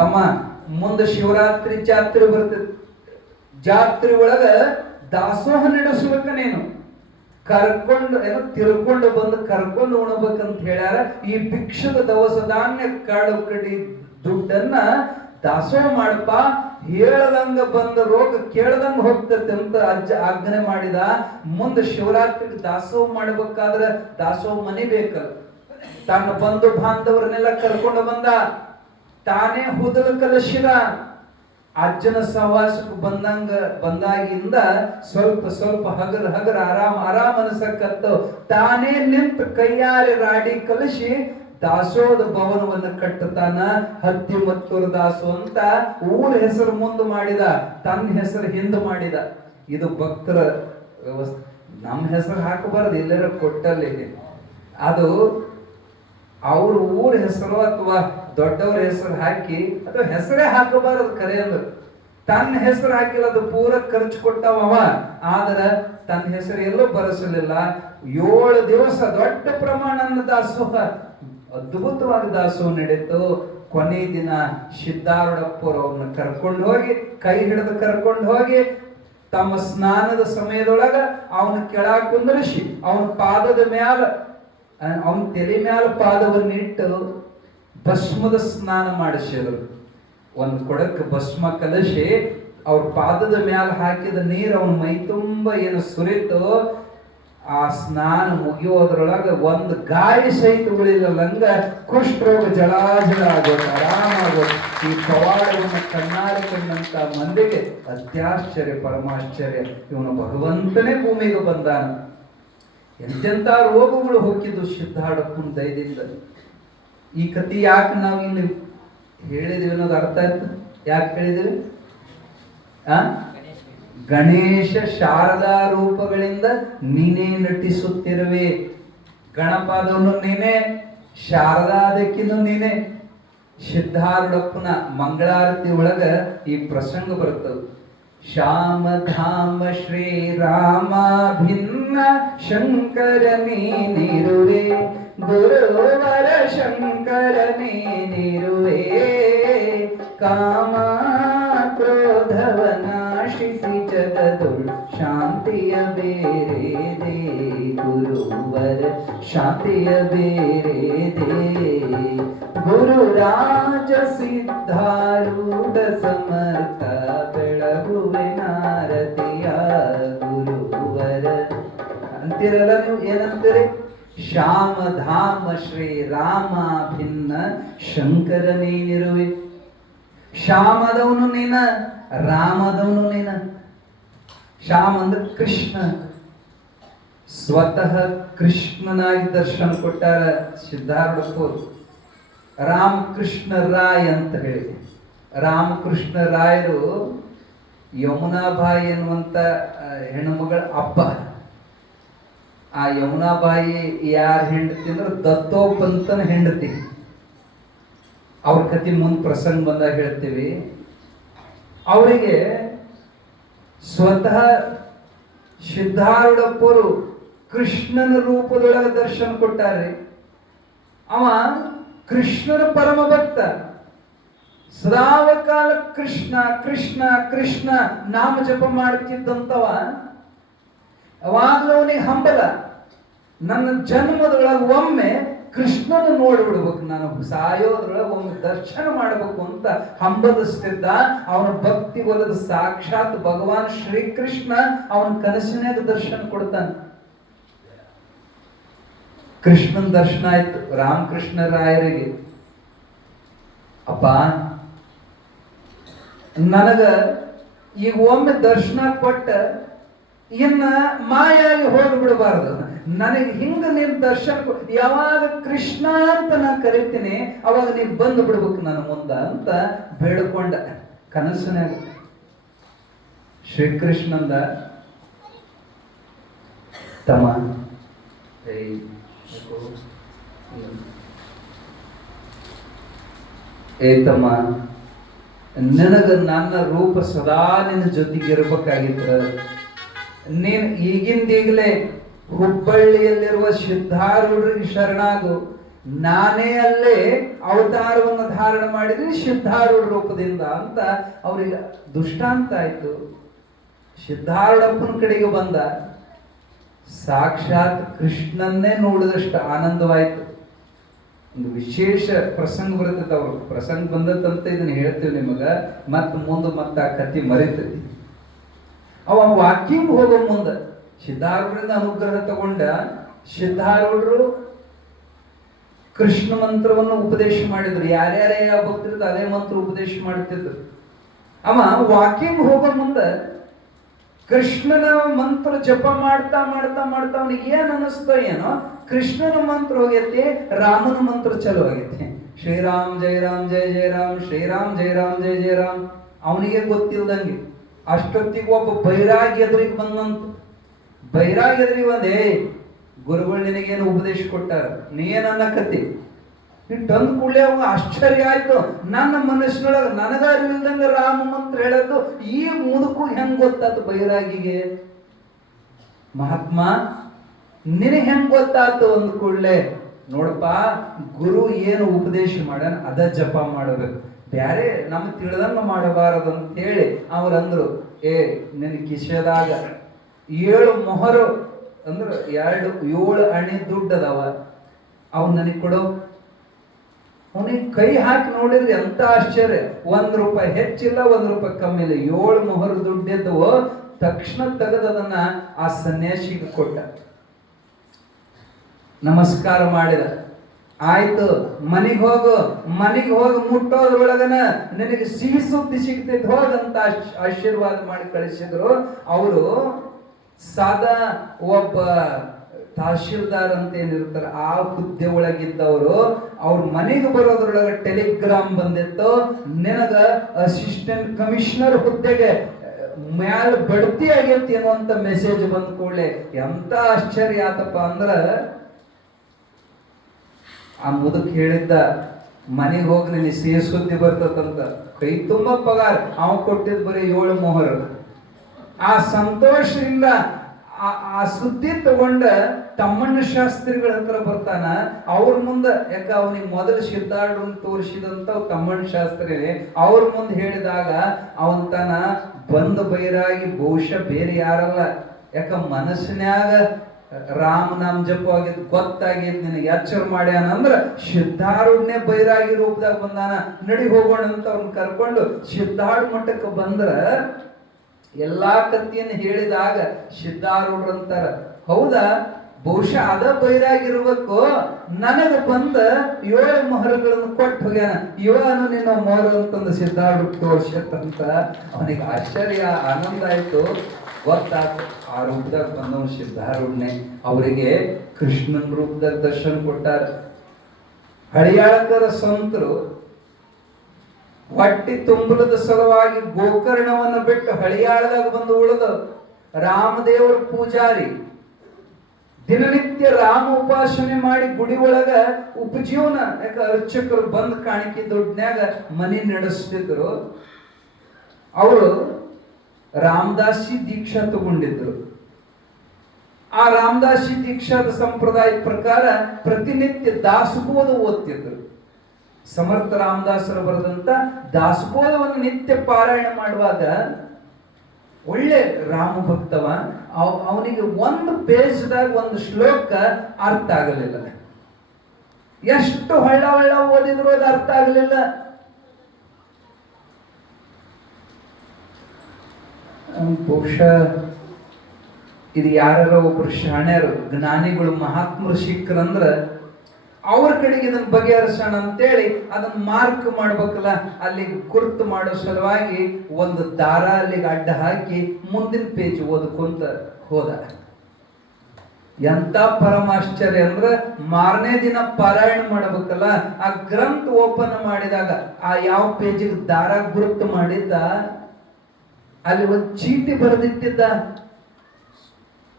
ತಮ್ಮ ಮುಂದೆ ಶಿವರಾತ್ರಿ ಜಾತ್ರೆ ಬರ್ತದೆ, ಜಾತ್ರೆ ಒಳಗ ದಾಸೋಹ ನಡೆಸ್ಬೇಕ ನೀನು. ಕರ್ಕೊಂಡು ತಿರ್ಕೊಂಡು ಬಂದು ಕರ್ಕೊಂಡು ಉಣಬೇಕಂತ ಹೇಳ್ಯಾರ. ಈ ಭಿಕ್ಷದ ದವಸ ಧಾನ್ಯ ಕಾಡು ಕಡಿ ದುಡ್ಡನ್ನ ದಾಸೋಹ ಮಾಡಪ್ಪ, ಹೇಳದಂಗ ಬಂದ ರೋಗ ಕೇಳದಂಗ ಹೋಗ್ತತೆ ಅಂತ ಅಜ್ಜ ಆಜ್ಞೆ ಮಾಡಿದ. ಮುಂದೆ ಶಿವರಾತ್ರಿಗೆ ದಾಸೋಹ ಮಾಡ್ಬೇಕಾದ್ರೆ ದಾಸೋಹ ಮನೆ ಬೇಕಲ್ಲ. ತನ್ನ ಬಂಧು ಬಾಂಧವರನ್ನೆಲ್ಲ ಕರ್ಕೊಂಡು ಬಂದ, ತಾನೇ ಹುದಲು ಕಲಸಿದ. ಅಜ್ಜನ ಸಹವಾಸಕ್ಕೆ ಬಂದಾಗಿಂದ ಸ್ವಲ್ಪ ಹಗರ್ ಆರಾಮ ಅನಸಕ್ಕತ್ತು. ತಾನೇ ನಿಂತು ಕೈಯಾರೆ ರಾಡಿ ಕಲಿಸಿ ದಾಸೋದ ಭವನವನ್ನು ಕಟ್ಟುತ್ತಾನ. ಹತ್ತಿ ಮತ್ತೂರು ದಾಸು ಅಂತ ಊರ ಹೆಸರು ಮುಂದೆ ಮಾಡಿದ, ತನ್ನ ಹೆಸರು ಹಿಂದೆ ಮಾಡಿದ. ಇದು ಭಕ್ತರ ವ್ಯವಸ್ಥೆ. ನಮ್ಮ ಹೆಸರು ಹಾಕಬಾರದು, ಎಲ್ಲರ ಕೊಟ್ಟಲ್ಲಿ ಅದು ಅವ್ರ ಊರ ಹೆಸರು ಅಥವಾ ದೊಡ್ಡವರ ಹೆಸರು ಹಾಕಿ, ಅಥವಾ ಹೆಸರೇ ಹಾಕಬಾರದು. ಕರೆ ಅಂದ್ರೆ ತನ್ನ ಹೆಸರು ಹಾಕಿಲ್ಲ, ಅದು ಪೂರ ಖರ್ಚು ಕೊಟ್ಟವ. ಆದ್ರೆ ತನ್ನ ಹೆಸರು ಎಲ್ಲೂ ಬರೆಸಲಿಲ್ಲ. 7 ದಿವಸ ದೊಡ್ಡ ಪ್ರಮಾಣ ದಾಸೋಹ, ಅದ್ಭುತವಾದ ದಾಸೋಹ ನಡೀತು. ಕೊನೆ ದಿನ ಸಿದ್ಧಾರೂಢಪ್ಪರು ಅವ್ರನ್ನ ಕರ್ಕೊಂಡು ಹೋಗಿ, ಕೈ ಹಿಡಿದು ಕರ್ಕೊಂಡು ಹೋಗಿ, ತಮ್ಮ ಸ್ನಾನದ ಸಮಯದೊಳಗ ಅವನ ಕೆಳಗೆ ಕುಂದರಿಸಿ, ಅವನ ಪಾದದ ಮ್ಯಾಲ, ಅವನ ತಲೆ ಮ್ಯಾಲ ಪಾದವನ್ನಿಟ್ಟು ಭಸ್ಮದ ಸ್ನಾನ ಮಾಡಿಸಿದ್ರು. ಒಂದು ಕೊಡಕ್ಕೆ ಭಸ್ಮ ಕಲಸಿ ಅವ್ರ ಪಾದದ ಮ್ಯಾಲ ಹಾಕಿದ ನೀರು ಅವನ ಮೈ ತುಂಬ ಏನು ಸುರಿತು. ಆ ಸ್ನಾನ ಮುಗಿಯೋದ್ರೊಳಗ ಒಂದು ಗಾಯ ಸಹಿತ ಉಳಿಲ್ಲಂಗ ಕುಷ್ಠರೋಗ ಜಲಾಜಲ ಆಗೋದು, ಆರಾಮಾಗೋದು. ಈ ಪವಾಡವನ್ನು ಕಣ್ಣಾರೆ ಕಂಡಂತ ಮಂದಿಗೆ ಅತ್ಯಾಶ್ಚರ್ಯ ಪರಮಾಶ್ಚರ್ಯ. ಇವನು ಭಗವಂತನೇ ಭೂಮಿಗೆ ಬಂದಾನ. ಎಂತೆಂಥ ರೋಗಗಳು ಹೋಗಿದ್ದು ಸಿದ್ಧಾರೂಢಪ್ಪನ ದಯದಿಂದ. ಈ ಕಥೆ ಯಾಕೆ ನಾವು ಇಲ್ಲಿ ಹೇಳಿದೀವಿ ಅನ್ನೋದು ಅರ್ಥ ಆಯ್ತು? ಯಾಕೆ ಹೇಳಿದೀವಿ? ಗಣೇಶ ಶಾರದಾ ರೂಪಗಳಿಂದ ನೀನೇ ನಟಿಸುತ್ತಿರುವೆ. ಗಣಪದವನು ನೀನೇ, ಶಾರದಾದಕ್ಕಿನೂ ನೀನೇ. ಸಿದ್ಧಾರೂಢಪ್ಪನ ಮಂಗಳಾರತಿ ಒಳಗ ಈ ಪ್ರಸಂಗ ಬರ್ತದೆ. ಶ್ಯಾಮಧಾಮ ಶ್ರೀರಾಮ ಭಿನ್ನ ಶಂಕರ ನೀನಿರುವೆ, ಗುರುವರ ಶಂಕರ ನೀನಿರುವೆ. ಕಾಮ ಕ್ರೋಧವ ನಾಶಿಸಿ ಜಗದೊಳು ಶಾಂತಿಯ ಬೇರೆ ಗುರುವರ ಶಾಂತಿಯ ಬೇರೆ. ಗುರುರಾಜ ಸಿದ್ಧಾರೂಢ ಸಮರ್ಥ ಬೆಳಗುವೆ ನಾರತಿಯ ಗುರುವರ ಅಂತಿರಲ್ಲ. ನೀವು ಏನಂತೀರಿ? ಶ್ಯಾಮಧಾಮ ಶ್ರೀರಾಮ ಭಿನ್ನ ಶಂಕರ ನೀನಿರುವೆ. ಶ್ಯಾಮದವನು ನೀನ, ರಾಮದವನು ನೀನ. ಶ್ಯಾಮ ಅಂದ್ರೆ ಕೃಷ್ಣ. ಸ್ವತಃ ಕೃಷ್ಣನಾಗಿ ದರ್ಶನ ಕೊಟ್ಟಾರ ಸಿದ್ಧಾರೂಢಪ್ಪರು. ರಾಮಕೃಷ್ಣ ರಾಯ್ ಅಂತ ಹೇಳಿ. ರಾಮಕೃಷ್ಣ ರಾಯರು ಯಮುನಾಬಾಯಿ ಎನ್ನುವಂತ ಹೆಣ್ಣುಮಗಳ ಅಪ್ಪ. ಆ ಯಮುನಾಬಾಯಿ ಯಾರ ಹೆಂಡತಿ ಅಂದ್ರೆ ದತ್ತೋಪಂತನ ಹೆಂಡತಿ. ಅವ್ರ ಕತಿ ಮುಂದೆ ಪ್ರಸಂಗ ಬಂದಾಗ ಹೇಳ್ತೀವಿ. ಅವರಿಗೆ ಸ್ವತಃ ಸಿದ್ಧಾರೂಢಪ್ಪರು ಕೃಷ್ಣನ ರೂಪದೊಳಗೆ ದರ್ಶನ ಕೊಟ್ಟಾರೆ. ಅವ ಕೃಷ್ಣನ ಪರಮ ಭಕ್ತ. ಸದಾವಕಾಲ ಕೃಷ್ಣ ಕೃಷ್ಣ ಕೃಷ್ಣ ನಾಮ ಜಪ ಮಾಡ್ತಿದ್ದಂತವ. ಅವಾಗಲೂ ಅವನಿಗೆ ಹಂಬಲ, ನನ್ನ ಜನ್ಮದೊಳಗೆ ಒಮ್ಮೆ ಕೃಷ್ಣನ ನೋಡಿಬಿಡ್ಬೇಕು, ನಾನು ಸಾಯೋದ್ರೊಳಗೆ ಒಮ್ಮೆ ದರ್ಶನ ಮಾಡಬೇಕು ಅಂತ ಹಂಬಲಿಸ್ತಿದ್ದ. ಅವನ ಭಕ್ತಿ ಒಲದ ಸಾಕ್ಷಾತ್ ಭಗವಾನ್ ಶ್ರೀಕೃಷ್ಣ ಅವನ ಕನಸಿನಾಗ ದರ್ಶನ ಕೊಡ್ತಾನೆ. ಕೃಷ್ಣನ ದರ್ಶನ ಆಯ್ತು ರಾಮಕೃಷ್ಣ ರಾಯರಿಗೆ. ಅಪ್ಪ, ನನಗ ಈಗ ಒಮ್ಮೆ ದರ್ಶನ ಕೊಟ್ಟ ಇನ್ನ ಮಾಯಾಗಿ ಹೋಗ್ಬಿಡಬಾರದು. ನನಗೆ ಹಿಂಗ ನೀನ್ ದರ್ಶನ ಯಾವಾಗ ಕೃಷ್ಣ ಅಂತ ನಾ ಕರಿತೀನಿ ಅವಾಗ ನೀನ್ ಬಂದು ಬಿಡ್ಬೇಕು ನನ್ನ ಮುಂದ ಅಂತ ಬೇಡ್ಕೊಂಡ ಕನಸಿನಾಗ. ಶ್ರೀಕೃಷ್ಣಂದ ತಮ್ಮ ತಮ್ಮ, ನನಗ ನನ್ನ ರೂಪ ಸದಾ ನಿನ್ನ ಜೊತೆಗೆ ಇರಬೇಕಾಗಿತ್ತ. ನೀನ್ ಈಗಿಂದೀಗಲೇ ಹುಬ್ಬಳ್ಳಿಯಲ್ಲಿರುವ ಸಿದ್ಧಾರೂಢರಿಗೆ ಶರಣಾಗು. ನಾನೇ ಅಲ್ಲೇ ಅವತಾರವನ್ನು ಧಾರಣ ಮಾಡಿದ್ರೆ ಸಿದ್ಧಾರೂಢ ರೂಪದಿಂದ ಅಂತ ಅವ್ರಿಗೆ ದುಷ್ಟಾಂತ ಆಯ್ತು. ಸಿದ್ಧಾರೂಢಪ್ಪನ ಕಡೆಗೆ ಬಂದ. ಸಾಕ್ಷಾತ್ ಕೃಷ್ಣನ್ನೇ ನೋಡಿದಷ್ಟು ಆನಂದವಾಯ್ತು. ಒಂದು ವಿಶೇಷ ಪ್ರಸಂಗ ಬರ್ತೈತೆ. ಅವ್ರು ಪ್ರಸಂಗ ಬಂದತ್ತಂತ ಇದನ್ನ ಹೇಳ್ತೀವಿ ನಿಮಗ. ಮತ್ತೆ ಆ ಕತ್ತಿ ಮರಿತೈತಿ. ಅವ ವಾಕಿಂಗ್ ಹೋಗೋ ಮುಂದೆ ಸಿದ್ಧಾರೂಢರಿಂದ ಅನುಗ್ರಹ ತಗೊಂಡ ಸಿದ್ಧಾರೂಢರು ಕೃಷ್ಣ ಮಂತ್ರವನ್ನು ಉಪದೇಶ ಮಾಡಿದ್ರು. ಯಾರ್ಯಾರೇ ಯಾವ ಭಕ್ತರಿದ್ದು ಅದೇ ಮಂತ್ರ ಉಪದೇಶ ಮಾಡುತ್ತಿದ್ರು. ಅವ ವಾಕಿಂಗ್ ಹೋಗೋ ಮುಂದೆ ಕೃಷ್ಣನ ಮಂತ್ರ ಜಪ ಮಾಡ್ತಾ ಮಾಡ್ತಾ ಮಾಡ್ತಾ ಅವನಿಗೆ ಏನ್ ಅನಿಸ್ತೋ ಏನೋ, ಕೃಷ್ಣನ ಮಂತ್ರ ಹೋಗೈತಿ, ರಾಮನ ಮಂತ್ರ ಚಲೋ ಆಗೈತಿ. ಶ್ರೀರಾಮ್ ಜಯ ರಾಮ್ ಜಯ ಜಯ ರಾಮ್, ಶ್ರೀರಾಮ್ ಜಯ ರಾಮ್ ಜಯ ಜಯ ರಾಮ್. ಅವನಿಗೆ ಗೊತ್ತಿಲ್ದಂಗೆ ಅಷ್ಟೊತ್ತಿಗೆ ಒಬ್ಬ ಬೈರಾಗಿ ಎದುರಿಗೆ ಬಂದಂತ. ಬೈರಾಗಿ ಎದುರಿಗೆ ಬಂದೇ, ಗುರುಗಳು ನಿನಗೇನು ಉಪದೇಶ ಕೊಟ್ಟಾರ, ನೀ ಏನನ್ನ ಕತ್ತಿ ಇಟ್ಟಂದ್ ಕೂಡಲೇ ಅವಾಗ ಆಶ್ಚರ್ಯ ಆಯ್ತು. ನನ್ನ ಮನಸ್ಸಿನೊಳಗೆ ನನಗ ಅರಿವಿಲ್ದಂಗ ರಾಮ ಮಂತ್ರ ಹೇಳೋದು ಈ ಮುದುಕು ಹೆಂಗ್ ಗೊತ್ತಾತು ಬೈರಾಗಿಗೆ? ಮಹಾತ್ಮ ನಿನಗೆ ಹೆಂಗ್ ಗೊತ್ತಾತು ಅಂದ ಕೂಡಲೇ, ನೋಡಪ್ಪ ಗುರು ಏನು ಉಪದೇಶ ಮಾಡ್ಯಾನ ಅದ ಜಪ ಮಾಡಬೇಕು, ಬ್ಯಾರೆ ನಮ್ಗೆ ತಿಳಿದಂಗ ಮಾಡಬಾರದು ಅಂತ ಹೇಳಿ ಅವ್ರಂದ್ರು. ನಿನ್ನ ಕಿಶೆದಾಗ 7 ಮೊಹರು ಅಂದ್ರೆ 7 ಅಣಿ ದುಡ್ಡು ಅದಾವ, ಅವ್ನು ನನಗೆ ಕೊಡು. ಅವನಿಗೆ ಕೈ ಹಾಕಿ ನೋಡಿದ್ರೆ ಎಂತ ಆಶ್ಚರ್ಯ, ₹1 ಹೆಚ್ಚಿಲ್ಲ, ₹1 ಕಮ್ಮಿ ಇಲ್ಲ. 7 ಮೊಹರು ದುಡ್ಡಿದ್ದವು. ತಕ್ಷಣ ತೆಗೆದದನ್ನ ಆ ಸನ್ಯಾಸಿಗೆ ಕೊಟ್ಟ, ನಮಸ್ಕಾರ ಮಾಡಿದ. ಆಯ್ತು ಮನೆಗೆ ಹೋಗು, ಮನೆಗೆ ಹೋಗಿ ಮುಟ್ಟೋದ್ರೊಳಗನ ನಿನಗೆ ಸಿಹಿ ಸುದ್ದಿ ಸಿಗ್ತೈತೆ ಹೋಗಂತ ಆಶೀರ್ವಾದ ಮಾಡಿ ಕಳಿಸಿದ್ರು. ಅವರು ಸಾದಾ ಒಬ್ಬ ತಹಶೀಲ್ದಾರ್ ಅಂತ ಏನಿರ್ತಾರೆ ಆ ಹುದ್ದೆ ಒಳಗಿದ್ದವರು. ಅವ್ರ ಮನೆಗೆ ಬರೋದ್ರೊಳಗೆ ಟೆಲಿಗ್ರಾಮ್ ಬಂದಿತ್ತು, ನಿನಗ ಅಸಿಸ್ಟೆಂಟ್ ಕಮಿಷನರ್ ಹುದ್ದೆಗೆ ಮ್ಯಾಲ ಬಡ್ತಿ ಆಗೈತಿ ಅನ್ನುವಂತ ಮೆಸೇಜ್ ಬಂದ ಕೂಡಲೇ ಎಂತ ಆಶ್ಚರ್ಯ ಆತಪ್ಪ ಅಂದ್ರ ಆ ಮುದುಕ್ ಹೇಳಿದ್ದ, ಮನೆಗೆ ಹೋಗಿ ನಿನಗೆ ಸಿಹಿ ಸುದ್ದಿ ಬರ್ತದಂತ. ಕೈ ತುಂಬಾ ಪಗಾರ, ಅವ ಕೊಟ್ಟಿದ್ ಬರೀ 7 ಮೊಹರ್. ಆ ಸಂತೋಷದಿಂದ ಆ ಸುದ್ದಿ ತಗೊಂಡ ತಮ್ಮಣ್ಣ ಶಾಸ್ತ್ರಿಗಳ ಹತ್ರ ಬರ್ತಾನ. ಅವ್ರ ಮುಂದ, ಯಾಕ ಅವನಿಗೆ ಮೊದಲು ಸಿದ್ಧಾರ್ಢನ್ ತೋರಿಸಿದಂತ ತಮ್ಮಣ್ಣ ಶಾಸ್ತ್ರಿನೇ ಅವ್ರ ಮುಂದೆ ಹೇಳಿದಾಗ ಅವನ್ ತನ ಬಂದ ಬೈರಾಗಿ ಬಹುಶಃ ಬೇರೆ ಯಾರಲ್ಲ, ಯಾಕ ಮನಸ್ಸಿನ್ಯಾಗ ರಾಮನಾಮ್ ಜಪ ಆಗಿದ್ ಗೊತ್ತಾಗಿದ್ ನಿನಗೆ ಎಚ್ಚರ ಮಾಡ್ಯಾನಂದ್ರ ಸಿದ್ಧಾರೂಢನೇ ಬೈರಾಗಿ ರೂಪದಾಗ ಬಂದಾನ, ನಡಿ ಹೋಗೋಣ ಅಂತ ಅವ್ರನ್ನ ಕರ್ಕೊಂಡು ಸಿದ್ಧಾರೂಢ ಮಠಕ್ಕೆ ಬಂದ್ರ ಎಲ್ಲಾ ಕಥೆಯನ್ನು ಹೇಳಿದಾಗ ಸಿದ್ಧಾರೂಢರು ಅಂತಾರ, ಹೌದಾ ಬಹುಶಃ ಅದ ಬೈರಾಗಿರ್ಬೇಕು, ನನಗ ಬಂದ 7 ಮೊಹರಗಳನ್ನು ಕೊಟ್ಟು ಹೋಗ್ಯಾನ, ಇವನು ನಿನ್ನ ಮೊಹರ ಅಂತಂದು ಸಿದ್ಧಾರೂಢ ತೋರ್ಸತ್ತಂತ. ಅವನಿಗೆ ಆಶ್ಚರ್ಯ ಆನಂದ ಆಯ್ತು. ಗೊತ್ತಾಯ್ತು ಆ ರೂಪದಾಗ ಬಂದವನು ಸಿದ್ಧಾರೂಢನೆ. ಅವರಿಗೆ ಕೃಷ್ಣನ ರೂಪದಾಗ ದರ್ಶನ ಕೊಟ್ಟಾರ. ಹಳಿಯಾಳಕರ ಸಂತರು ಹೊಟ್ಟಿ ತುಂಬಲದ ಸಲುವಾಗಿ ಗೋಕರ್ಣವನ್ನು ಬಿಟ್ಟು ಹಳಿಯಾಳದಾಗ ಬಂದು ಉಳಿದ ರಾಮದೇವರ ಪೂಜಾರಿ ದಿನನಿತ್ಯ ರಾಮ ಉಪಾಸನೆ ಮಾಡಿ ಗುಡಿ ಒಳಗ ಉಪಜೀವನ, ಯಾಕ ಅರ್ಚಕರು ಬಂದ್ ಕಾಣಿಕೆ ದುಡ್ನ್ಯಾಗ ಮನೆ ನಡೆಸ್ತಿದ್ರು. ಅವರು ರಾಮದಾಸಿ ದೀಕ್ಷಾ ತಗೊಂಡಿದ್ರು. ಆ ರಾಮದಾಸಿ ದೀಕ್ಷಾದ ಸಂಪ್ರದಾಯ ಪ್ರಕಾರ ಪ್ರತಿನಿತ್ಯ ದಾಸಬೋಧ ಓದ್ತಿದ್ರು. ಸಮರ್ಥ ರಾಮದಾಸರು ಬರೆದಂತ ದಾಸಬೋಧವನ್ನು ನಿತ್ಯ ಪಾರಾಯಣ ಮಾಡುವಾಗ ಒಳ್ಳೆ ರಾಮ ಭಕ್ತವ, ಅವನಿಗೆ ಒಂದು ಪೇಜ್ದಾಗ ಒಂದು ಶ್ಲೋಕ ಅರ್ಥ ಆಗಲಿಲ್ಲ. ಎಷ್ಟು ಹೊಳ್ಳ ಹೊಳ್ಳ ಓದಿದ್ರು ಅದು ಅರ್ಥ ಆಗಲಿಲ್ಲ. ಬಹುಶಃ ಇದು ಯಾರು ಒಬ್ರು ಶಾಣ್ಯರು ಜ್ಞಾನಿಗಳು ಮಹಾತ್ಮರು ಸಿಕ್ಕರಂದ್ರ ಅವ್ರ ಕಡೆಗೆ ಇದನ್ನ ಬಗೆಹರಿಸೋಣ ಅಂತೇಳಿ ಅದನ್ನ ಮಾರ್ಕ್ ಮಾಡ್ಬೇಕಲ್ಲ, ಅಲ್ಲಿಗೆ ಗುರ್ತು ಮಾಡೋ ಸಲುವಾಗಿ ಒಂದು ದಾರ ಅಲ್ಲಿಗೆ ಅಡ್ಡ ಹಾಕಿ ಮುಂದಿನ ಪೇಜ್ ಓದ್ಕೊಂತ ಹೋದ. ಎಂತ ಪರಮಾಶ್ಚರ್ಯ ಅಂದ್ರೆ ಮಾರನೇ ದಿನ ಪಾರಾಯಣ ಮಾಡ್ಬೇಕಲ್ಲ, ಆ ಗ್ರಂಥ ಓಪನ್ ಮಾಡಿದಾಗ ಆ ಯಾವ ಪೇಜಿಗೆ ದಾರ ಗುರುತು ಮಾಡಿದ್ದ ಅಲ್ಲಿ ಒಂದು ಚೀಟಿ ಬರೆದಿಟ್ಟಿದ್ದ.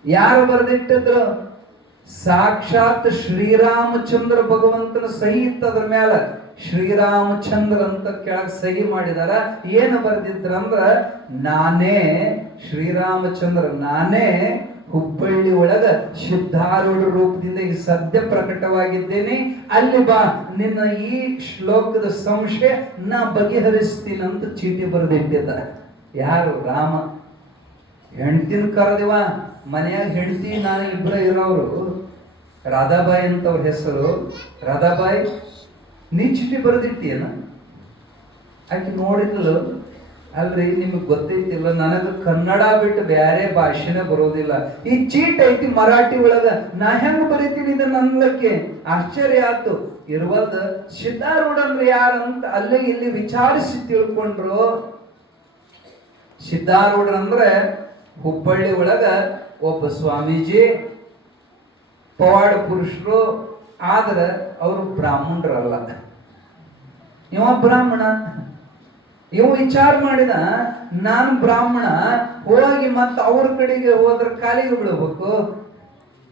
ಯಾರು ಬರೆದಿಟ್ಟಿದ್ರು? ಸಾಕ್ಷಾತ್ ಶ್ರೀರಾಮಚಂದ್ರ ಭಗವಂತನ ಸಹಿ ಅದ್ರ ಮ್ಯಾಲ ಶ್ರೀರಾಮಚಂದ್ರ ಅಂತ ಕೆಳಗೆ ಸಹಿ ಮಾಡಿದಾರ. ಏನು ಬರೆದಿದ್ರಂದ್ರ, ನಾನೇ ಶ್ರೀರಾಮಚಂದ್ರ, ನಾನೇ ಹುಬ್ಬಳ್ಳಿ ಒಳಗ ಸಿದ್ಧಾರೂಢ ರೂಪದಿಂದ ಈ ಸದ್ಯ ಪ್ರಕಟವಾಗಿದ್ದೇನೆ, ಅಲ್ಲಿ ಬಾ, ನಿನ್ನ ಈ ಶ್ಲೋಕದ ಸಂಶಯ ನಾ ಬಗೆಹರಿಸ್ತೀನಿ ಅಂತ ಚೀಟಿ ಬರೆದಿಟ್ಟಿದ್ದ. ಯಾರು? ರಾಮ. ಹೆಂಡತಿನ ಕರೆದಿವ, ಮನೆಯಾಗ ಹೆಂಡತಿ ನಾನು ಇಬ್ಬರ ಇರೋರು, ರಾಧಾಬಾಯಿ ಅಂತ ಅವ್ರ ಹೆಸರು. ರಾಧಾಬಾಯಿ, ನೀ ಚೀಟಿ ಬರೆದಿಟ್ಟಿಯನ? ಆಕೆ ನೋಡಿದ್ಲು, ಅಲ್ರಿ ನಿಮಗೆ ಗೊತ್ತೈತಿಲ್ಲ, ನನಗೆ ಕನ್ನಡ ಬಿಟ್ಟು ಬೇರೆ ಭಾಷೆನೇ ಬರೋದಿಲ್ಲ, ಈ ಚೀಟ್ ಐತಿ ಮರಾಠಿ ಒಳಗ, ನಾ ಹೆಂಗ್ ಬರೀತೀನಿ ಇದನ್ನ ಅನ್ಲಕ್ಕೆ ಆಶ್ಚರ್ಯ ಆಯ್ತು. ಇರುವಲ್ದ ಸಿದ್ಧಾರೂಢ ಅಂದ್ರೆ ಯಾರಂತ ಅಲ್ಲೇ ಇಲ್ಲಿ ವಿಚಾರಿಸಿ ತಿಳ್ಕೊಂಡ್ರು. ಸಿದ್ಧಾರೂಢರಂದ್ರೆ ಹುಬ್ಬಳ್ಳಿ ಒಳಗ ಒಬ್ಬ ಸ್ವಾಮೀಜಿ, ಪವಾಡ ಪುರುಷರು, ಆದ್ರೆ ಅವರು ಬ್ರಾಹ್ಮಣರಲ್ಲ. ಇವ ಬ್ರಾಹ್ಮಣ. ಇವ ವಿಚಾರ ಮಾಡಿದ, ನಾನು ಬ್ರಾಹ್ಮಣ, ಹೋಗಿ ಮತ್ತ ಅವ್ರ ಕಡೆಗೆ ಹೋದ್ರ ಕಾಲಿಗೆ ಬೀಳ್ಬೇಕು,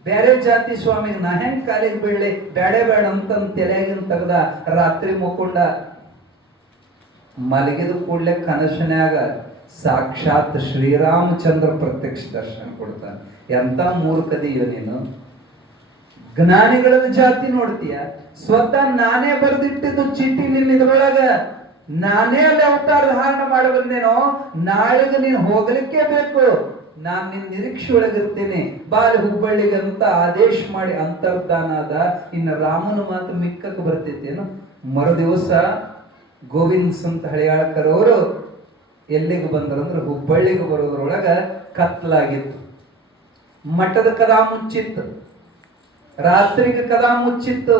ಬೇರೆ ಜಾತಿ ಸ್ವಾಮಿಗೆ ನಾ ಹೆಂಗ್ ಕಾಲಿಗೆ ಬೀಳ್ಲಿ, ಬೇಡ ಅಂತ ತಲೆಯಾಗಿನ ತೆಗ್ದ. ರಾತ್ರಿ ಮುಕ್ಕೊಂಡ, ಮಲಗಿದ ಕೂಡಲೇ ಕನಸನ್ಯಾಗ ಸಾಕ್ಷಾತ್ ಶ್ರೀರಾಮಚಂದ್ರ ಪ್ರತ್ಯಕ್ಷ ದರ್ಶನ ಕೊಡ್ತಾನೆ. ಎಂತ ಮೂರ್ಖದೀಯ ನೀನು, ಜ್ಞಾನಿಗಳ ಜಾತಿ ನೋಡ್ತೀಯ. ಸ್ವತಃ ನಾನೇ ಬರೆದಿಟ್ಟಿದ್ದು ಚೀಟಿ ನಿನ್ನ ಇದ್ರೊಳಗ, ನಾನೇ ಅಲ್ಲಿ ಅವತಾರ ಧಾರಣ ಮಾಡಿ ಬಂದೇನೋ, ನಾಳೆಗೆ ನೀನು ಹೋಗ್ಲಿಕ್ಕೆ ಬೇಕು, ನಾನ್ ನಿನ್ ನಿರೀಕ್ಷೆ ಒಳಗಿರ್ತೇನೆ, ಬಾಲಿ ಹುಬ್ಬಳ್ಳಿಗೆ ಅಂತ ಆದೇಶ ಮಾಡಿ ಅಂತರ್ಧಾನ ಅದ. ಇನ್ನು ರಾಮನ ಮಾತು ಮಿಕ್ಕಕ್ಕೆ ಬರ್ತೈತೇನು? ಮರುದಿವಸ ಗೋವಿಂದ ಸಂತ ಹಳಿಯಾಳಕರ್ ಅವರು ಎಲ್ಲಿಗೆ ಬಂದ್ರಂದ್ರೆ ಹುಬ್ಬಳ್ಳಿಗೆ ಬರೋದ್ರೊಳಗ ಕತ್ಲಾಗಿತ್ತು. ಮಠದ ಕದಾ ಮುಚ್ಚಿತ್ತು, ರಾತ್ರಿಗೆ ಕದಾ ಮುಚ್ಚಿತ್ತು.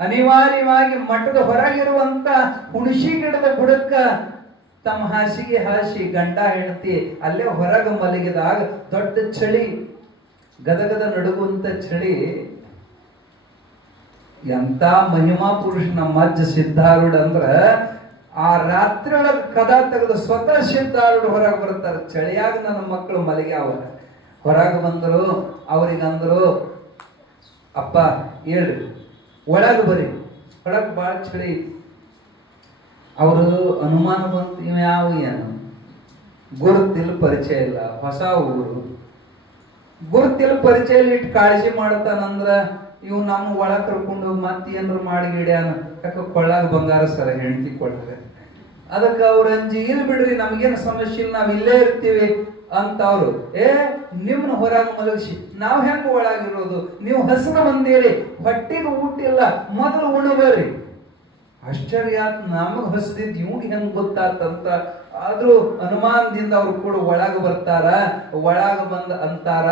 ಅನಿವಾರ್ಯವಾಗಿ ಮಠದ ಹೊರಗಿರುವಂತ ಹುಣಸಿ ಗಿಡದ ಬುಡಕ್ಕ ತಮ್ಮ ಹಾಸಿಗೆ ಹಾಸಿ ಗಂಡ ಹೆಂಡತಿ ಅಲ್ಲೇ ಹೊರಗೆ ಮಲಗಿದಾಗ ದೊಡ್ಡ ಚಳಿ, ಗದಗದ ನಡುಗುವಂತ ಚಳಿ. ಎಂತ ಮಹಿಮಾ ಪುರುಷ ನಮ್ಮ ಅಜ್ಜ ಸಿದ್ಧಾರೂಢ ಅಂದ್ರ ಆ ರಾತ್ರಿ ಒಳಗೆ ಕದ ತೆಗೆದು ಸ್ವತಃ ಸಿದ್ಧಾರೂಢ ಹೊರಗೆ ಬರ್ತಾರೆ. ಚಳಿಯಾಗ ನನ್ನ ಮಕ್ಕಳು ಮಲಗ್ಯಾವ. ಹೊರಗೆ ಬಂದರು. ಅವ್ರಿಗಂದ್ರು, ಅಪ್ಪ ಹೇಳ್ರಿ ಒಳಗೆ ಬರ್ರಿ, ಒಳಗೆ ಭಾಳ ಚಳಿ. ಅವರು ಅನುಮಾನ ಬಂತು, ಇವ ಯಾವ ಏನು ಗುರುತಿಲ್ಲ, ಪರಿಚಯ ಇಲ್ಲ, ಹೊಸ ಊರು, ಗುರುತಿಲ್ಲ ಪರಿಚಯ ಇಲ್ಲ, ಇಟ್ಟು ಕಾಳಜಿ ಮಾಡತಾನಂದ್ರ ಇವ್ ನಮ್ಮ ಒಳ ಕರ್ಕೊಂಡು ಹೋಗಿ ಮತ್ತೆ ಏನಾರು ಮಾಡಿ ಗಿಡ್ಯಾನ, ಯಾಕೆ ಕೊಳ್ಳಾಗ ಬಂಗಾರ ಸರ ಹೆಂಡತಿ ಕೊಡ್ತಾರೆ. ಅದಕ್ಕೆ ಅವ್ರ ಅಂಜಿ ಇಲ್ಲಿ ಬಿಡ್ರಿ, ನಮ್ಗೇನು ಸಮಸ್ಯೆ ಇಲ್ಲ, ನಾವ್ ಇಲ್ಲೇ ಇರ್ತೀವಿ ಅಂತ ಅವ್ರು. ನಿಮ್ನ ಹೊರಗ ಮಲಗಿಸಿ ನಾವ್ ಹೆಂಗ ಒಳಗಿರೋದು, ನೀವು ಹಸಿರು ಬಂದಿರಿ, ಹೊಟ್ಟಿಗೆ ಊಟ ಇಲ್ಲ, ಮೊದಲು ಉಣಬರ್ರಿ. ಆಶ್ಚರ್ಯ ಆತ್, ನಮಗ್ ಹಸಿದಿದ್ದು ಇವ್ಗೆ ಹೆಂಗ್ ಗೊತ್ತಾತಂತ. ಆದ್ರೂ ಅನುಮಾನದಿಂದ ಅವ್ರು ಕೂಡ ಒಳಗ ಬರ್ತಾರ. ಒಳಗ ಬಂದ ಅಂತಾರ,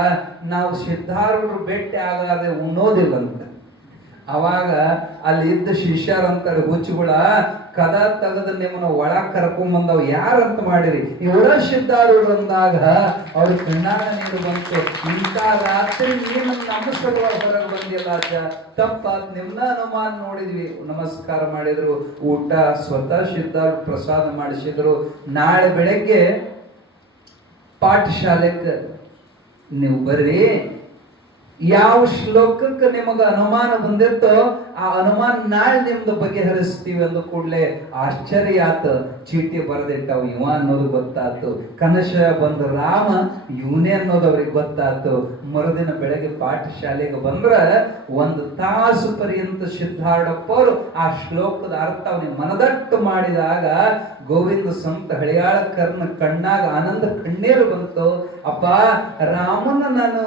ನಾವು ಸಿದ್ಧಾರೂಢರು ಭೇಟಿ ಆಗದೆ ಉಣ್ಣೋದಿಲ್ಲ ಅಂತ. ಅವಾಗ ಅಲ್ಲಿ ಇದ್ದ ಶಿಷ್ಯರಂತಾರೆ, ಹುಚ್ಚುಗಳ ಕದ ತೆಗೆದು ನಿಮ್ಮನ್ನ ಒಳಗ್ ಕರ್ಕೊಂಡ್ ಬಂದವ್ ಯಾರಂತ ಮಾಡಿರಿ, ಇವರ ಸಿದ್ಧಾರೂಢರು ಅಂದಾಗ ಅವ್ರಿಗೆ ಕಣ್ಣಾಗ ನೀರು ಬಂತು. ಇಂಥ ರಾತ್ರಿ ನೀನು ನಮ್ಮ ಸಲುವಾಗಿ ಹೊರಗೆ ಬಂದಿಲ್ಲ ಅಜ್ಜ, ತಪ್ಪಾತ್, ನಿಮ್ನ ಅನುಮಾನ ನೋಡಿದ್ವಿ. ನಮಸ್ಕಾರ ಮಾಡಿದ್ರು, ಊಟ ಸ್ವತಃ ಸಿದ್ಧಾರೂಢ ಪ್ರಸಾದ ಮಾಡಿಸಿದ್ರು. ನಾಳೆ ಬೆಳಗ್ಗೆ ಪಾಠಶಾಲೆಗೆ ನೀವು ಬರ್ರಿ, ಯಾವ ಶ್ಲೋಕಕ್ಕೆ ನಿಮಗ ಅನುಮಾನ ಬಂದಿರ್ತೋ ಆ ಅನುಮಾನ ನಾಳೆ ನಿಮ್ದು ಬಗೆಹರಿಸ್ತೀವಿ ಅಂದ ಕೂಡಲೇ ಆಶ್ಚರ್ಯ ಆತ. ಚೀಟಿ ಬರೆದಿಟ್ಟಾವ, ಇವ ಅನ್ನೋದು ಗೊತ್ತಾತು. ಕನಶ ಬಂದ ರಾಮ ಇವನೇ ಅನ್ನೋದು ಅವ್ರಿಗೆ ಗೊತ್ತಾತು. ಮರುದಿನ ಬೆಳಗ್ಗೆ ಪಾಠಶಾಲೆಗೆ ಬಂದ್ರ 1 ತಾಸು ಪರ್ಯಂತ ಸಿದ್ಧಾರೂಢಪ್ಪ ಅವರು ಆ ಶ್ಲೋಕದ ಅರ್ಥ ಅವನಿಗೆ ಮನದಟ್ಟು ಮಾಡಿದಾಗ ಗೋವಿಂದ ಸಂತ ಹಳಿಯಾಳ ಕರ್ಣ ಕಣ್ಣಾಗ ಆನಂದ ಕಣ್ಣೀರು ಬಂತು. ಅಪ್ಪ, ರಾಮನ ನಾನು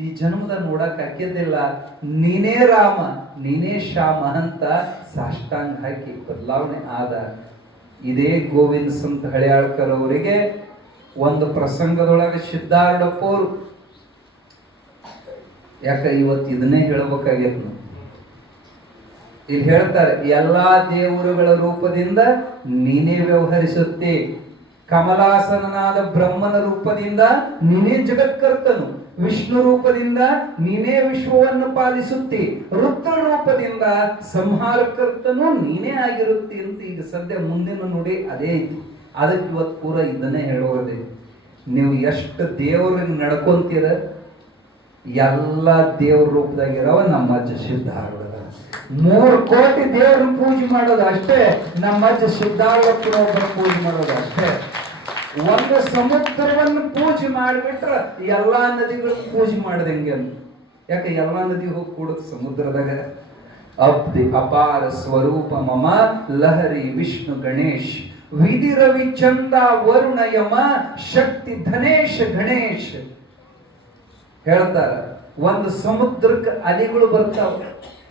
ಈ ಜನ್ಮದ ನೋಡಕ್ ಹಾಕಿದ್ದಿಲ್ಲ, ನೀನೇ ರಾಮ ನೀನೇ ಶ್ಯಾಮ ಅಂತ ಸಾಷ್ಟಾಂಗ ಹಾಕಿ ಬದಲಾವಣೆ ಆದ. ಇದೇ ಗೋವಿಂದ ಸಂತ ಹಳಿಯಾಳ್ಕರ್ ಅವರಿಗೆ ಒಂದು ಪ್ರಸಂಗದೊಳಗೆ ಸಿದ್ಧಾರೂಢಪ್ಪ ಅವರು, ಯಾಕ ಇವತ್ತು ಇದನ್ನೇ ಹೇಳ್ಬೇಕಾಗಿತ್ತು. ಇಲ್ಲಿ ಹೇಳ್ತಾರೆ, ಎಲ್ಲಾ ದೇವರುಗಳ ರೂಪದಿಂದ ನೀನೇ ವ್ಯವಹರಿಸುತ್ತೆ, ಕಮಲಾಸನನಾದ ಬ್ರಹ್ಮನ ರೂಪದಿಂದ ನೀನೇ ಜಗತ್ಕರ್ತನು, ವಿಷ್ಣು ರೂಪದಿಂದ ನೀನೇ ವಿಶ್ವವನ್ನು ಪಾಲಿಸುತ್ತಿ, ರುದ್ರ ರೂಪದಿಂದ ಸಂಹಾರಕರ್ತನು ನೀನೇ ಆಗಿರುತ್ತಿ ಅಂತ ಈಗ ಸದ್ಯ ಮುಂದಿನ ನುಡಿ ಅದೇ ಐತಿ. ಅದಕ್ಕೆ ಇವತ್ತು ಪೂರ ಇದನ್ನೇ ಹೇಳೋದೇ. ನೀವು ಎಷ್ಟು ದೇವ್ರಿಗೆ ನಡ್ಕೊಂತೀರ, ಎಲ್ಲ ದೇವ್ರ ರೂಪದಾಗಿರವ ನಮ್ಮ ಅಜ್ಜ ಸಿದ್ಧಾರೂಢ. 3 ಕೋಟಿ ದೇವ್ರನ್ನ ಪೂಜೆ ಮಾಡೋದು ಅಷ್ಟೇ, ನಮ್ಮ ಅಜ್ಜ ಸಿದ್ಧಾರೂಢ ಪೂಜೆ ಮಾಡೋದು ಅಷ್ಟೇ. ಒಂದು ಸಮುದ್ರವನ್ನು ಪೂಜೆ ಮಾಡಿಬಿಟ್ರ ಎಲ್ಲಾ ನದಿಗಳನ್ನು ಪೂಜೆ ಮಾಡ್ದಂಗೆ ಅಂತ. ಯಾಕೆ ಎಲ್ಲಾ ನದಿ ಹೋಗಿ ಕೂಡುತ್ತೆ ಸಮುದ್ರದಾಗ. ಅಬ್ಧಿ ಅಪಾರ ಸ್ವರೂಪ ಮಮ ಲಹರಿ ವಿಷ್ಣು ಗಣೇಶ್, ವಿಧಿ ರವಿ ಚಂದ ವರುಣ ಯಮ ಶಕ್ತಿ ಧನೇಶ್ ಗಣೇಶ್ ಹೇಳ್ತಾರ. ಒಂದು ಸಮುದ್ರಕ್ಕೆ ಅಲಿಗಳು ಬರ್ತಾವ,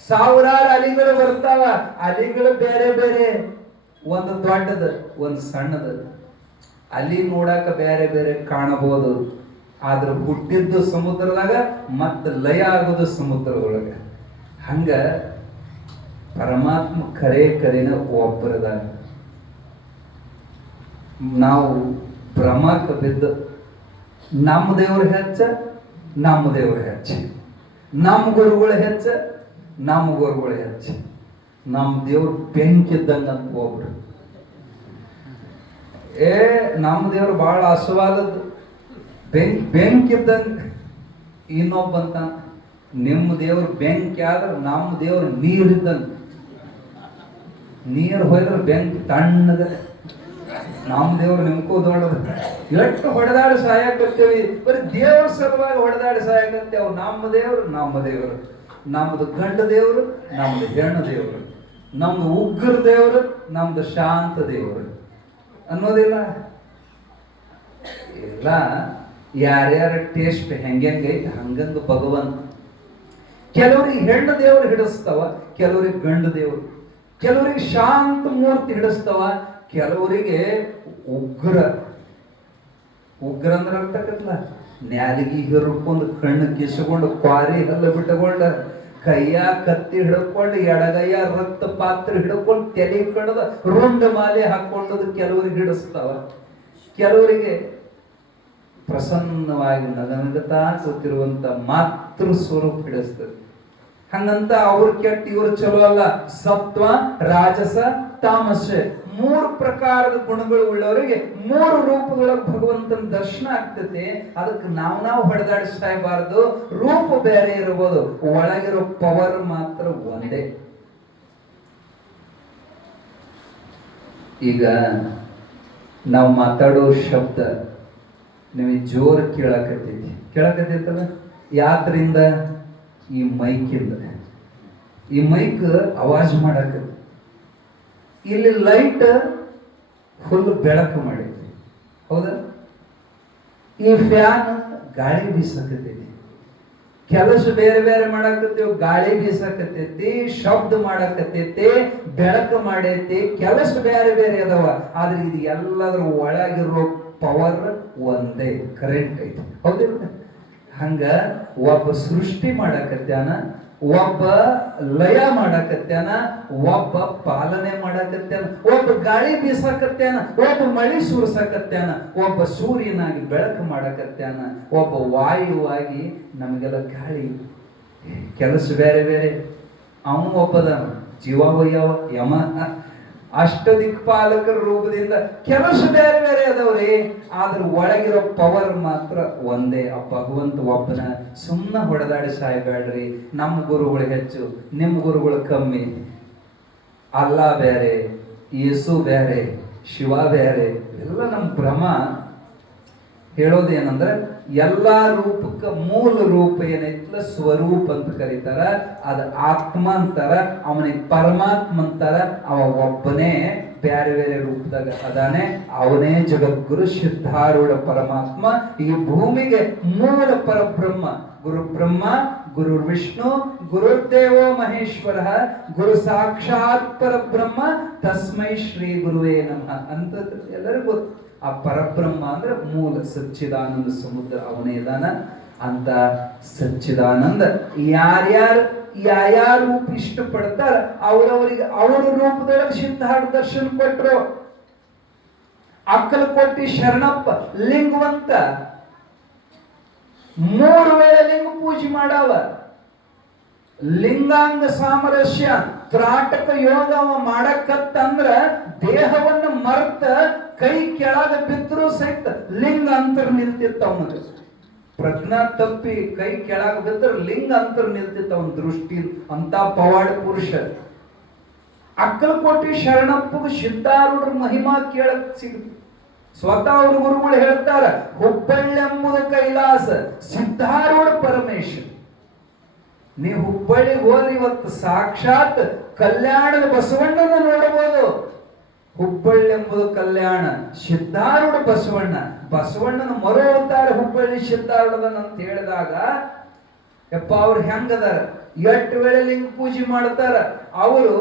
ಸಾವಿರಾರು ಅಲಿಗಳು ಬರ್ತಾವ. ಅಲಿಗಳು ಬೇರೆ ಬೇರೆ, ಒಂದು ದೊಡ್ಡದ ಒಂದು ಸಣ್ಣದ. ಅಲ್ಲಿ ನೋಡಾಕ ಬೇರೆ ಬೇರೆ ಕಾಣಬಹುದು, ಆದ್ರೆ ಹುಟ್ಟಿದ್ದು ಸಮುದ್ರದಾಗ ಮತ್ತೆ ಲಯ ಆಗೋದು ಸಮುದ್ರದೊಳಗೆ. ಹಂಗ ಪರಮಾತ್ಮ ಕರೆನ ಒಬ್ಬರದ. ನಾವು ಭ್ರಮಕ್ಕೆ ಬಿದ್ದು ನಮ್ಮ ದೇವ್ರ ಹೆಚ್ಚ, ನಮ್ಮ ದೇವ್ರ ಹೆಚ್ಚ, ನಮ್ಮ ಗುರುಗಳು ಹೆಚ್ಚ, ನಮ್ಮ ಗುರುಗಳು ಹೆಚ್ಚ. ನಮ್ಮ ದೇವ್ರ ಬೆಂಕಿದ್ದಂಗ ಅಂತ ಒಬ್ರು, ನಮ್ಮ ದೇವ್ರು ಬಹಳ ಹಸುವಾದದ್ದು, ಬೆಂಕಿದ್ದಂಗ. ಇನ್ನೊಬ್ಬಂತ, ನಿಮ್ಮ ದೇವ್ರು ಬೆಂಕಿ ಆದ್ರೆ ನಮ್ಮ ದೇವ್ರು ನೀರಿದ್ದಂಗ. ನೀರು ಹೋಯ್ದ್ರೆ ಬೆಂಕಿ ತಣ್ಣದ. ನಮ್ಮ ದೇವ್ರು ನಿಮ್ಕೂ ದೊಡ್ಡದ. ಎಷ್ಟು ಹೊಡೆದಾಡಿ ಸಹಾಯಕತ್ತೇವಿ, ಬರೀ ದೇವ್ರ ಸಲುವಾಗಿ ಹೊಡೆದಾಡಿ ಸಹಾಯಕತ್ತೇವ್. ನಮ್ಮ ದೇವ್ರು ನಮ್ಮ ದೇವ್ರು, ನಮ್ದು ಗಂಡ ದೇವ್ರು, ನಮ್ದು ಹೆಣ್ಣು ದೇವ್ರು, ನಮ್ದು ಉಗ್ರ ದೇವ್ರು, ನಮ್ದು ಶಾಂತ ದೇವ್ರು ಅನ್ನೋದಿಲ್ಲ. ಇಲ್ಲ, ಯಾರ್ಯಾರ ಟೇಸ್ಟ್ ಹೆಂಗೈತಿ ಹಂಗಂಗ ಭಗವಂತ. ಕೆಲವ್ರಿಗೆ ಹೆಣ್ಣು ದೇವ್ರು ಹಿಡಿಸ್ತಾವ, ಕೆಲವ್ರಿಗೆ ಗಂಡು ದೇವ್ರು, ಕೆಲವರಿಗೆ ಶಾಂತ ಮೂರ್ತಿ ಹಿಡಿಸ್ತಾವ, ಕೆಲವರಿಗೆ ಉಗ್ರ ಅಂದ್ರೆ ಅರ್ಥಕ್ಕಲ್ಲ. ನ್ಯಾಲಿಗೆ ಹಿರ್ಕೊಂಡು ಕಣ್ಣು ಕಿಸ್ಕೊಂಡು ಕ್ವಾರಿ ಹಲ್ಲ ಬಿಟ್ಟುಕೊಂಡ ಕೈಯ ಕತ್ತಿ ಹಿಡ್ಕೊಂಡು ಎಡಗೈಯ ರಕ್ತ ಪಾತ್ರ ಹಿಡ್ಕೊಂಡು ತಲೆ ಕಡದ ರುಂಡ ಮಾಲೆ ಹಾಕೊಂಡದು ಕೆಲವರಿಗೆ ಹಿಡಿಸ್ತಾವ. ಕೆಲವರಿಗೆ ಪ್ರಸನ್ನವಾಗಿ ನಗನಗತಾ ಕೂತಿರುವಂತ ಮಾತೃ ಸ್ವರೂಪ ಹಿಡಿಸ್ತದೆ. ಹಂಗಂತ ಅವ್ರ ಕೆಟ್ಟ ಇವ್ರು ಚಲೋ ಅಲ್ಲ. ಸತ್ವ ರಾಜಸ ತಾಮಸ ಮೂರು ಪ್ರಕಾರದ ಗುಣಗಳು ಉಳ್ಳವರಿಗೆ ಮೂರು ರೂಪಗಳ ಭಗವಂತನ ದರ್ಶನ ಆಗ್ತದೆ. ಅದಕ್ಕೆ ನಾವು ಹೊಡೆದಾಡಿಸಬಾರ್ದು. ರೂಪ ಬೇರೆ ಇರಬಹುದು, ಒಳಗಿರೋ ಪವರ್ ಮಾತ್ರ ಒಂದೇ. ಈಗ ನಾವು ಮಾತಾಡೋ ಶಬ್ದ ನಿಮಗೆ ಜೋರು ಕೇಳಕತ್ತೈತಲ್ಲ, ಯಾತ್ರಿಂದ ಈ ಮೈಕಿಂದ. ಈ ಮೈಕ್ ಅವಾಜ್ ಮಾಡಕ, ಇಲ್ಲಿ ಲೈಟ್ ಫುಲ್ ಬೆಳಕು ಮಾಡೈತಿ, ಹೌದಾ? ಈ ಫ್ಯಾನ್ ಗಾಳಿ ಬೀಸಕತ್ತೈತಿ, ಕೆಲಸ ಬೇರೆ ಬೇರೆ ಮಾಡಾಕತ್ತೇವ್, ಗಾಳಿ ಬೀಸಕತ್ತೈತಿ, ಶಬ್ದ ಮಾಡಾಕತ್ತೈತಿ, ಬೆಳಕು ಮಾಡೈತಿ, ಕೆಲಸ ಬೇರೆ ಬೇರೆ ಅದಾವ. ಆದ್ರೆ ಇದು ಎಲ್ಲದ್ರ ಒಳಗಿರೋ ಪವರ್ ಒಂದೇ, ಕರೆಂಟ್ ಐತಿ, ಹೌದಿಲ್ಲ? ಹಂಗ ಒಬ್ಬ ಸೃಷ್ಟಿ ಮಾಡಾಕತ್ಯಾನ, ಒಬ್ಬ ಲಯ ಮಾಡಾಕತ್ಯಾನ, ಒಬ್ಬ ಪಾಲನೆ ಮಾಡಾಕತ್ಯಾನ, ಒಬ್ಬ ಗಾಳಿ ಬೀಸಾಕತ್ಯಾನ, ಒಬ್ಬ ಮಳಿ ಸುರಿಸಾಕತ್ಯಾನ, ಒಬ್ಬ ಸೂರ್ಯನಾಗಿ ಬೆಳಕು ಮಾಡಾಕತ್ಯಾನ, ಒಬ್ಬ ವಾಯುವಾಗಿ ನಮಗೆಲ್ಲ ಗಾಳಿ. ಕೆಲಸ ಬೇರೆ ಬೇರೆ. ಅವನು ಒಬ್ಬದ ಜೀವವಯವ ಯಮ, ಅಷ್ಟದಿಕ್ಪಾಲಕರ ರೂಪದಿಂದ ಕೆಲಸ ಬೇರೆ ಬೇರೆ ಅದಾವ್ರಿ. ಆದ್ರೆ ಒಳಗಿರೋ ಪವರ್ ಮಾತ್ರ ಒಂದೇ, ಆ ಭಗವಂತ ಒಬ್ಬನ. ಸುಮ್ಮನೆ ಹೊಡೆದಾಡಿ ಸಾಯಬೇಡ್ರಿ. ನಮ್ಮ ಗುರುಗಳು ಹೆಚ್ಚು, ನಿಮ್ಮ ಗುರುಗಳು ಕಮ್ಮಿ. ಅಲ್ಲಾ ಬೇರೆ, ಯೇಸು ಬೇರೆ, ಶಿವ ಬೇರೆ, ಎಲ್ಲ ನಮ್ಮ ಭ್ರಮ. ಹೇಳೋದೇನಂದ್ರೆ ಎಲ್ಲಾ ರೂಪಕ್ಕೆ ಮೂಲ ರೂಪ ಏನೈತಲ್ಲ ಸ್ವರೂಪ ಅಂತ ಕರೀತಾರ, ಅದ ಆತ್ಮ ಅಂತಾರ, ಅವನಿಗೆ ಪರಮಾತ್ಮ ಅಂತಾರ. ಅವ ಒಬ್ಬನೇ ಬೇರೆ ಬೇರೆ ರೂಪದಾಗ ಅದಾನೆ, ಅವನೇ ಜಗದ್ಗುರು ಸಿದ್ಧಾರೂಢ ಪರಮಾತ್ಮ. ಈ ಭೂಮಿಗೆ ಮೂಲ ಪರಬ್ರಹ್ಮ ಗುರು ಬ್ರಹ್ಮ, ಗುರು ವಿಷ್ಣು, ಗುರುದೇವೋ ಮಹೇಶ್ವರ, ಗುರು ಸಾಕ್ಷಾತ್ ಪರಬ್ರಹ್ಮ, ತಸ್ಮೈ ಶ್ರೀ ಗುರುವೇ ನಮಃ ಅಂತ ಎಲ್ಲರಿಗೂ ಗೊತ್ತು. ಆ ಪರಬ್ರಹ್ಮ ಅಂದ್ರೆ ಮೂಲ ಸಚ್ಚಿದಾನಂದ ಸಮುದ್ರ, ಅವನೇ ಇದಾನ. ಅಂತ ಸಚ್ಚಿದಾನಂದ ಯಾರ್ಯಾರು ಯಾವ ರೂಪ ಇಷ್ಟಪಡ್ತಾರ ಅವರವರಿಗೆ ಅವರ ರೂಪದೊಳಗೆ ಸಿದ್ಧಾರ್ಥ ದರ್ಶನ ಕೊಟ್ರು. ಅಕ್ಕಲಕೋಟಿ ಶರಣಪ್ಪ ಲಿಂಗವಂತ 3 ವೇಳೆ ಲಿಂಗ ಪೂಜೆ ಮಾಡವ. ಲಿಂಗಾಂಗ ಸಾಮರಸ್ಯ ತ್ರಾಟಕ ಯೋಗ ಮಾಡಕತ್ತಂದ್ರ ದೇಹವನ್ನ ಮರ್ತ ಕೈ ಕೆಳಗ ಬಿದ್ದರೂ ಸಹಿತ ಲಿಂಗ ಅಂತರ ನಿಲ್ತಿತ್ತ. ಅವನಿಗೆ ಪ್ರಜ್ಞಾ ತಪ್ಪಿ ಕೈ ಕೆಳಗ ಬಿದ್ದರೆ ಲಿಂಗ ಅಂತರ ನಿಲ್ತಿತ್ತ ಅವನ ದೃಷ್ಟಿ. ಅಂತ ಪವಾಡ ಪುರುಷ. ಅಕ್ಕಲಕೋಟಿ ಶರಣಪ್ಪಗ ಸಿದ್ಧಾರೂಢರ ಮಹಿಮಾ ಕೇಳಕ್ ಸಿಗುತ್ತೆ. ಸ್ವತಃ ಅವ್ರ ಗುರುಗಳು ಹೇಳ್ತಾರ, ಹುಬ್ಬಳ್ಳಿ ಎಂಬುದು ಕೈಲಾಸ, ಸಿದ್ಧಾರೂಢ ಪರಮೇಶ್ವರ. ನೀವು ಹುಬ್ಬಳ್ಳಿಗೆ ಹೋದ್ರೆ ಇವತ್ತು ಸಾಕ್ಷಾತ್ ಕಲ್ಯಾಣದ ಬಸವಣ್ಣನ ನೋಡಬಹುದು. ಹುಬ್ಬಳ್ಳಿ ಎಂಬುದು ಕಲ್ಯಾಣ, ಸಿದ್ಧಾರೂಢ ಬಸವಣ್ಣ. ಬಸವಣ್ಣನ ಮರು ಅವತಾರ ಹುಬ್ಬಳ್ಳಿ ಸಿದ್ಧಾರೂಢದನ ಅಂತ ಹೇಳಿದಾಗ ಯಪ್ಪ ಅವ್ರು ಹೆಂಗದಾರ, 8 ವೇಳೆ ಲಿಂಗ ಪೂಜೆ ಮಾಡ್ತಾರ. ಅವರು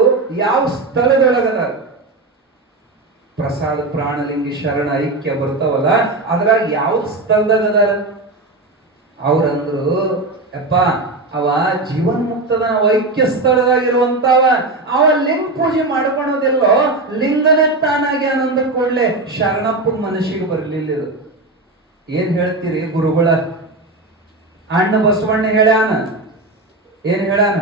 ಯಾವ ಸ್ಥಳದೊಳಗದಾರ? ಪ್ರಸಾದ ಪ್ರಾಣಲಿಂಗಿ ಶರಣ ಐಕ್ಯ ಬರ್ತಾವಲ್ಲ, ಅದ್ರಾಗ ಯಾವ ಸ್ಥಳದಾಗ ಅದಾರ? ಅವ್ರಂದ್ರು ಯಪ್ಪ ಅವ ಜೀವನ್ ಮುಕ್ತದ ಐಕ್ಯ ಸ್ಥಳದಾಗಿರುವಂತವ. ಅವ ಲಿಂಗ ಪೂಜೆ ಮಾಡ್ಕೊಳೋದಿಲ್ಲೋ, ಲಿಂಗನೇ ತಾನಾಗಿ ಆನಂದ ಕೂಡ್ಲೆ ಶರಣಪ್ಪ ಮನಸ್ಸಿಗೆ ಬರ್ಲಿಲ್ಲ. ಇದು ಏನ್ ಹೇಳ್ತೀರಿ ಗುರುಗಳ? ಅಣ್ಣ ಬಸವಣ್ಣ ಹೇಳ್ಯಾನ, ಏನ್ ಹೇಳ್ಯಾನ?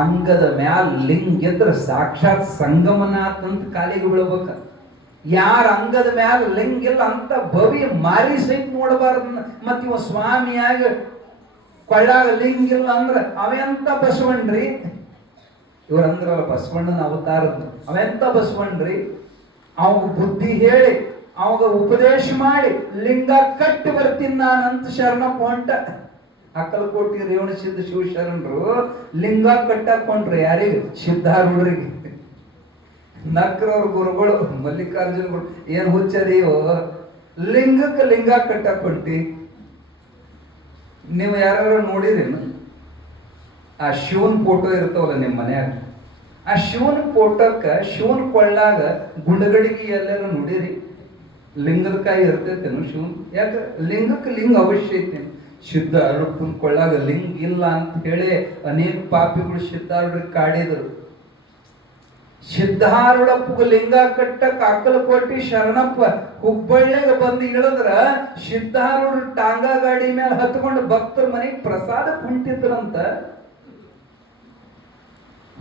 ಅಂಗದ ಮ್ಯಾಲ ಲಿಂಗ ಎದ್ರ ಸಾಕ್ಷಾತ್ ಸಂಗಮನಾಥ್ ಅಂತ ಕಾಲಿಗೆ ಬೀಳ್ಬೇಕ. ಯಾರ ಅಂಗದ ಮ್ಯಾಲ ಲಿಂಗ ಇಲ್ಲ ಅಂತ ಭವ್ಯ ಮಾರಿ ಸಹಿತ ನೋಡಬಾರ್ದು. ಮತ್ತ ಇವ ಸ್ವಾಮಿಯಾಗ ಕೊಳ್ಳಾಗ ಲಿಂಗ ಇಲ್ಲ ಅಂದ್ರ ಅವೆಂತ ಬಸವಣ್ರಿ? ಇವ್ರಂದ್ರಲ್ಲ ಬಸವಣ್ಣನ ಅವತಾರದ, ಅವೆಂತ ಬಸವಣ್ರಿ? ಅವಾಗ ಬುದ್ಧಿ ಹೇಳಿ ಅವಾಗ ಉಪದೇಶ ಮಾಡಿ ಲಿಂಗ ಕಟ್ಟಿ ಬರ್ತೀನಿ ನಾನಂತ ಶರಣಪ್ಪ ಹೊಂಟ. ಅಕ್ಕಲಕೋಟಿ ರೇವಣ ಸಿದ್ಧ ಶಿವಶರಣರು ಲಿಂಗ ಕಟ್ಟಾಕೊಂಡ್ರಿ. ಯಾರಿಗೆ? ಸಿದ್ಧಾರೂಢರಿಗೆ. ನಕ್ರವ್ರ ಗುರುಗಳು ಮಲ್ಲಿಕಾರ್ಜುನಗಳು ಏನ್ ಹುಚ್ಚದೀವೋ, ಲಿಂಗಕ್ಕೆ ಲಿಂಗ ಕಟ್ಟಾಕೊಂಡಿ. ನೀವು ಯಾರು ನೋಡಿರೇನು? ಆ ಶಿವನ್ ಫೋಟೋ ಇರ್ತಾವಲ್ಲ ನಿಮ್ಮ ಮನ್ಯಾಗ, ಆ ಶಿವನ್ ಫೋಟೋಕ್ಕ ಶಿವನ್ ಕೊಳ್ಳಾಗ ಗುಂಡಗಡಿಗೆ ಎಲ್ಲರೂ ನೋಡಿರಿ? ಲಿಂಗದ ಕಾಯಿ ಇರ್ತೈತೇನು ಶಿವನ್? ಯಾಕೆ? ಲಿಂಗಕ್ಕೆ ಲಿಂಗ ಅವಶ್ಯ ಐತೆ. ಸಿದ್ಧಾರೂಢನ ಕೊಳ್ಳಾಗ ಲಿಂಗ ಇಲ್ಲ ಅಂತ ಹೇಳಿ ಅನೇಕ ಪಾಪಿಗಳು ಸಿದ್ಧಾರೂಢರಿಗೆ ಕಾಡಿದರು. ಸಿದ್ಧಾರೂಢಪ್ಪಗ ಲಿಂಗ ಕಟ್ಟಕ್ ಅಕ್ಕಲಕೋಟಿ ಶರಣಪ್ಪ ಹುಬ್ಬಳ್ಳಿಗೆ ಬಂದು ಇಳಿದ್ರ ಸಿದ್ಧಾರೂಢ ಟಾಂಗಾ ಗಾಡಿ ಮೇಲೆ ಹತ್ಕೊಂಡು ಭಕ್ತರ ಮನೆಗೆ ಪ್ರಸಾದ ಹೊಂಟಿದ್ರಂತ.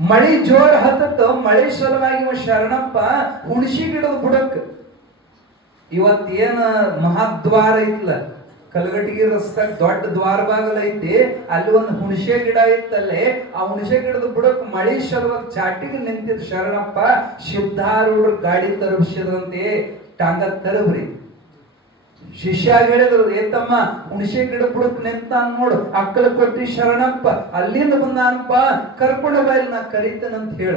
ಮಳಿ ಜೋರ್ ಹತ್ತತ್ತು, ಮಳಿ ಸಲುವಾಗಿ ಇವ ಶರಣಪ್ಪ ಹುಣಸಿ ಗಿಡದ ಬುಡಕ್ ಇವತ್ತೇನ ಮಹಾದ್ವಾರ ಐತ್ಲ, ಕಲಗಟ್ಟಿಗೆ ರಸ್ತಾಗ ದೊಡ್ಡ ದ್ವಾರ ಬಾಗಲ ಐತಿ, ಅಲ್ಲಿ ಒಂದು ಹುಣಸೆ ಗಿಡ ಇತ್ತಲ್ಲೇ, ಆ ಹುಣಸೆ ಗಿಡದ ಬುಡಕ್ ಮಳಿ ಸಲುವಾಗಿ ಚಾಟಿಗೆ ನಿಂತಿದ್ ಶರಣಪ್ಪ ಸಿದ್ಧಾರೂಢ ಗಾಡಿ ತರಬಿಸಿದ್ರಂತೆ, ಟಾಂಗ ತರಬ್ರಿ. ಶಿಷ್ಯ ಹೇಳಿದ್ರು, ಏತಮ್ಮ ಹುಣಸೆ ಗಿಡ ಬುಡಕ್ ನಿಂತ ನೋಡು, ಅಕ್ಕಲ ಕೊಟ್ಟಿ ಶರಣಪ್ಪ ಅಲ್ಲಿಂದ ಬಂದಾನಪ್ಪ, ಕರ್ಕೊಂಡ ಬಾಯಿಲ್ ನಾ ಕರೀತೇನಂತ ಹೇಳ.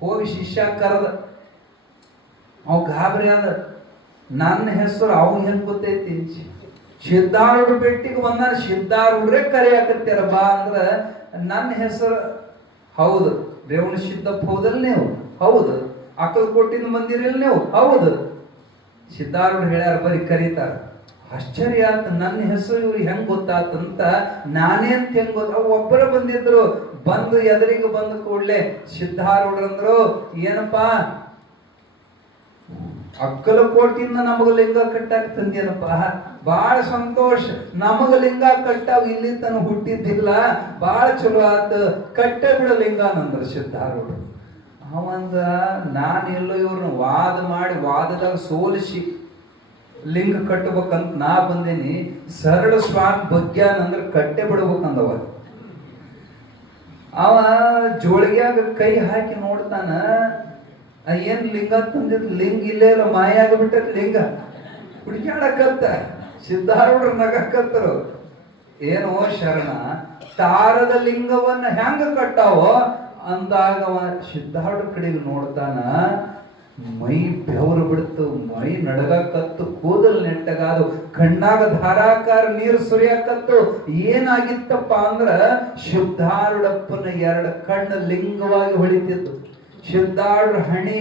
ಹೋಗಿ ಶಿಷ್ಯ ಕರೆದ, ಅವ್ ಗಾಬರಿ ಆದ, ನನ್ನ ಹೆಸರು ಅವ್ ಹೆಂಗ್ ಗೊತ್ತೈತಿ, ಸಿದ್ಧಾರೂಢ ಬೆಟ್ಟಿಗೆ ಬಂದಾನ, ಸಿದ್ಧಾರೂಢ್ರೆ ಕರೆಯಾಕತ್ಯಾರ ಬಾ ಅಂದ್ರ ನನ್ನ ಹೆಸರು ಹೌದು, ರೇವಣ ಸಿದ್ದಪ್ಪ ಹೌದಲ್ ನೀವು, ಹೌದು, ಅಕ್ಕಲ್ ಕೊಟ್ಟಿಂದ ಬಂದಿರಿಲ್ ನೀವು, ಹೌದು. ಸಿದ್ಧಾರೂಢ ಹೇಳ್ಯಾರ ಬರೀ ಕರೀತಾರ. ಆಶ್ಚರ್ಯ ಆತ, ನನ್ನ ಹೆಸರು ಇವ್ರಿಗೆ ಹೆಂಗ್ ಗೊತ್ತಾತಂತ, ನಾನೇ ಅಂತ ಹೆಂಗ್ ಗೊತ್ತ. ಒಬ್ಬರ ಬಂದಿದ್ರು, ಬಂದು ಎದುರಿಗೆ ಬಂದ ಕೂಡ್ಲೆ ಸಿದ್ಧಾರೂಢರಂದ್ರು, ಏನಪ್ಪಾ ಅಕ್ಕಲ ಕೋಟಿಂದ ನಮಗ ಲಿಂಗ ಕಟ್ಟಾಕ ತಂದೇನಪ್ಪ, ಬಾಳ ಸಂತೋಷ, ನಮಗ ಲಿಂಗ ಕಟ್ಟಾವ, ಇಲ್ಲಿ ತನ ಹುಟ್ಟಿದ್ದಿಲ್ಲ, ಬಾಳ ಚಲೋ ಆತ, ಕಟ್ಟೆ ಬಿಡ ಲಿಂಗ ನಂದ್ರ ಸಿದ್ಧಾರೂಢ. ಅವಂದ ನಾನೆಲ್ಲೋ ಇವ್ರನ್ನ ವಾದ ಮಾಡಿ ವಾದದಾಗ ಸೋಲಿಸಿ ಲಿಂಗ ಕಟ್ಟಬೇಕಂತ ನಾ ಬಂದೇನಿ, ಸರಳ ಸ್ವಾಮಿ ಬಗ್ಯಾನಂದ್ರ ಕಟ್ಟೆ ಬಿಡ್ಬೇಕಂದವ. ಅವ ಜೋಳಿಗ್ಯಾಗ ಕೈ ಹಾಕಿ ನೋಡ್ತಾನ, ಏನ್ ಲಿಂಗ ತಂದಿದ್, ಲಿಂಗ ಇಲ್ಲೇ ಇಲ್ಲ, ಮಾಯ ಆಗಿಬಿಟ್ಟ ಲಿಂಗ, ಹುಡುಕ್ಯಾಡಕತ್ತ. ಸಿದ್ಧಾರೂಢರು ನಗಕತ್ತರು, ಏನೋ ಶರಣ ತಾರದ ಲಿಂಗವನ್ನ ಹೆಂಗ ಕಟ್ಟಾವೋ ಅಂದಾಗ ಅವ ಸಿದ್ಧಾರೂಢ ಕಡೆಗೆ ನೋಡ್ತಾನ, ಮೈ ಬೆವರು ಬಿಡ್ತು, ಮೈ ನಡಗಕತ್ತು, ಕೂದಲ್ ನೆಟ್ಟಗಾದು, ಕಣ್ಣಾಗ ಧಾರಾಕಾರ ನೀರು ಸುರಿಯಾಕತ್ತು. ಏನಾಗಿತ್ತಪ್ಪ ಅಂದ್ರ ಸಿದ್ಧಾರೂಢಪ್ಪನ ಎರಡು ಕಣ್ಣು ಲಿಂಗವಾಗಿ ಹೊಳಿತಿತ್ತು. ಸಿದ್ಧಾರೂಢ ಹಣಿ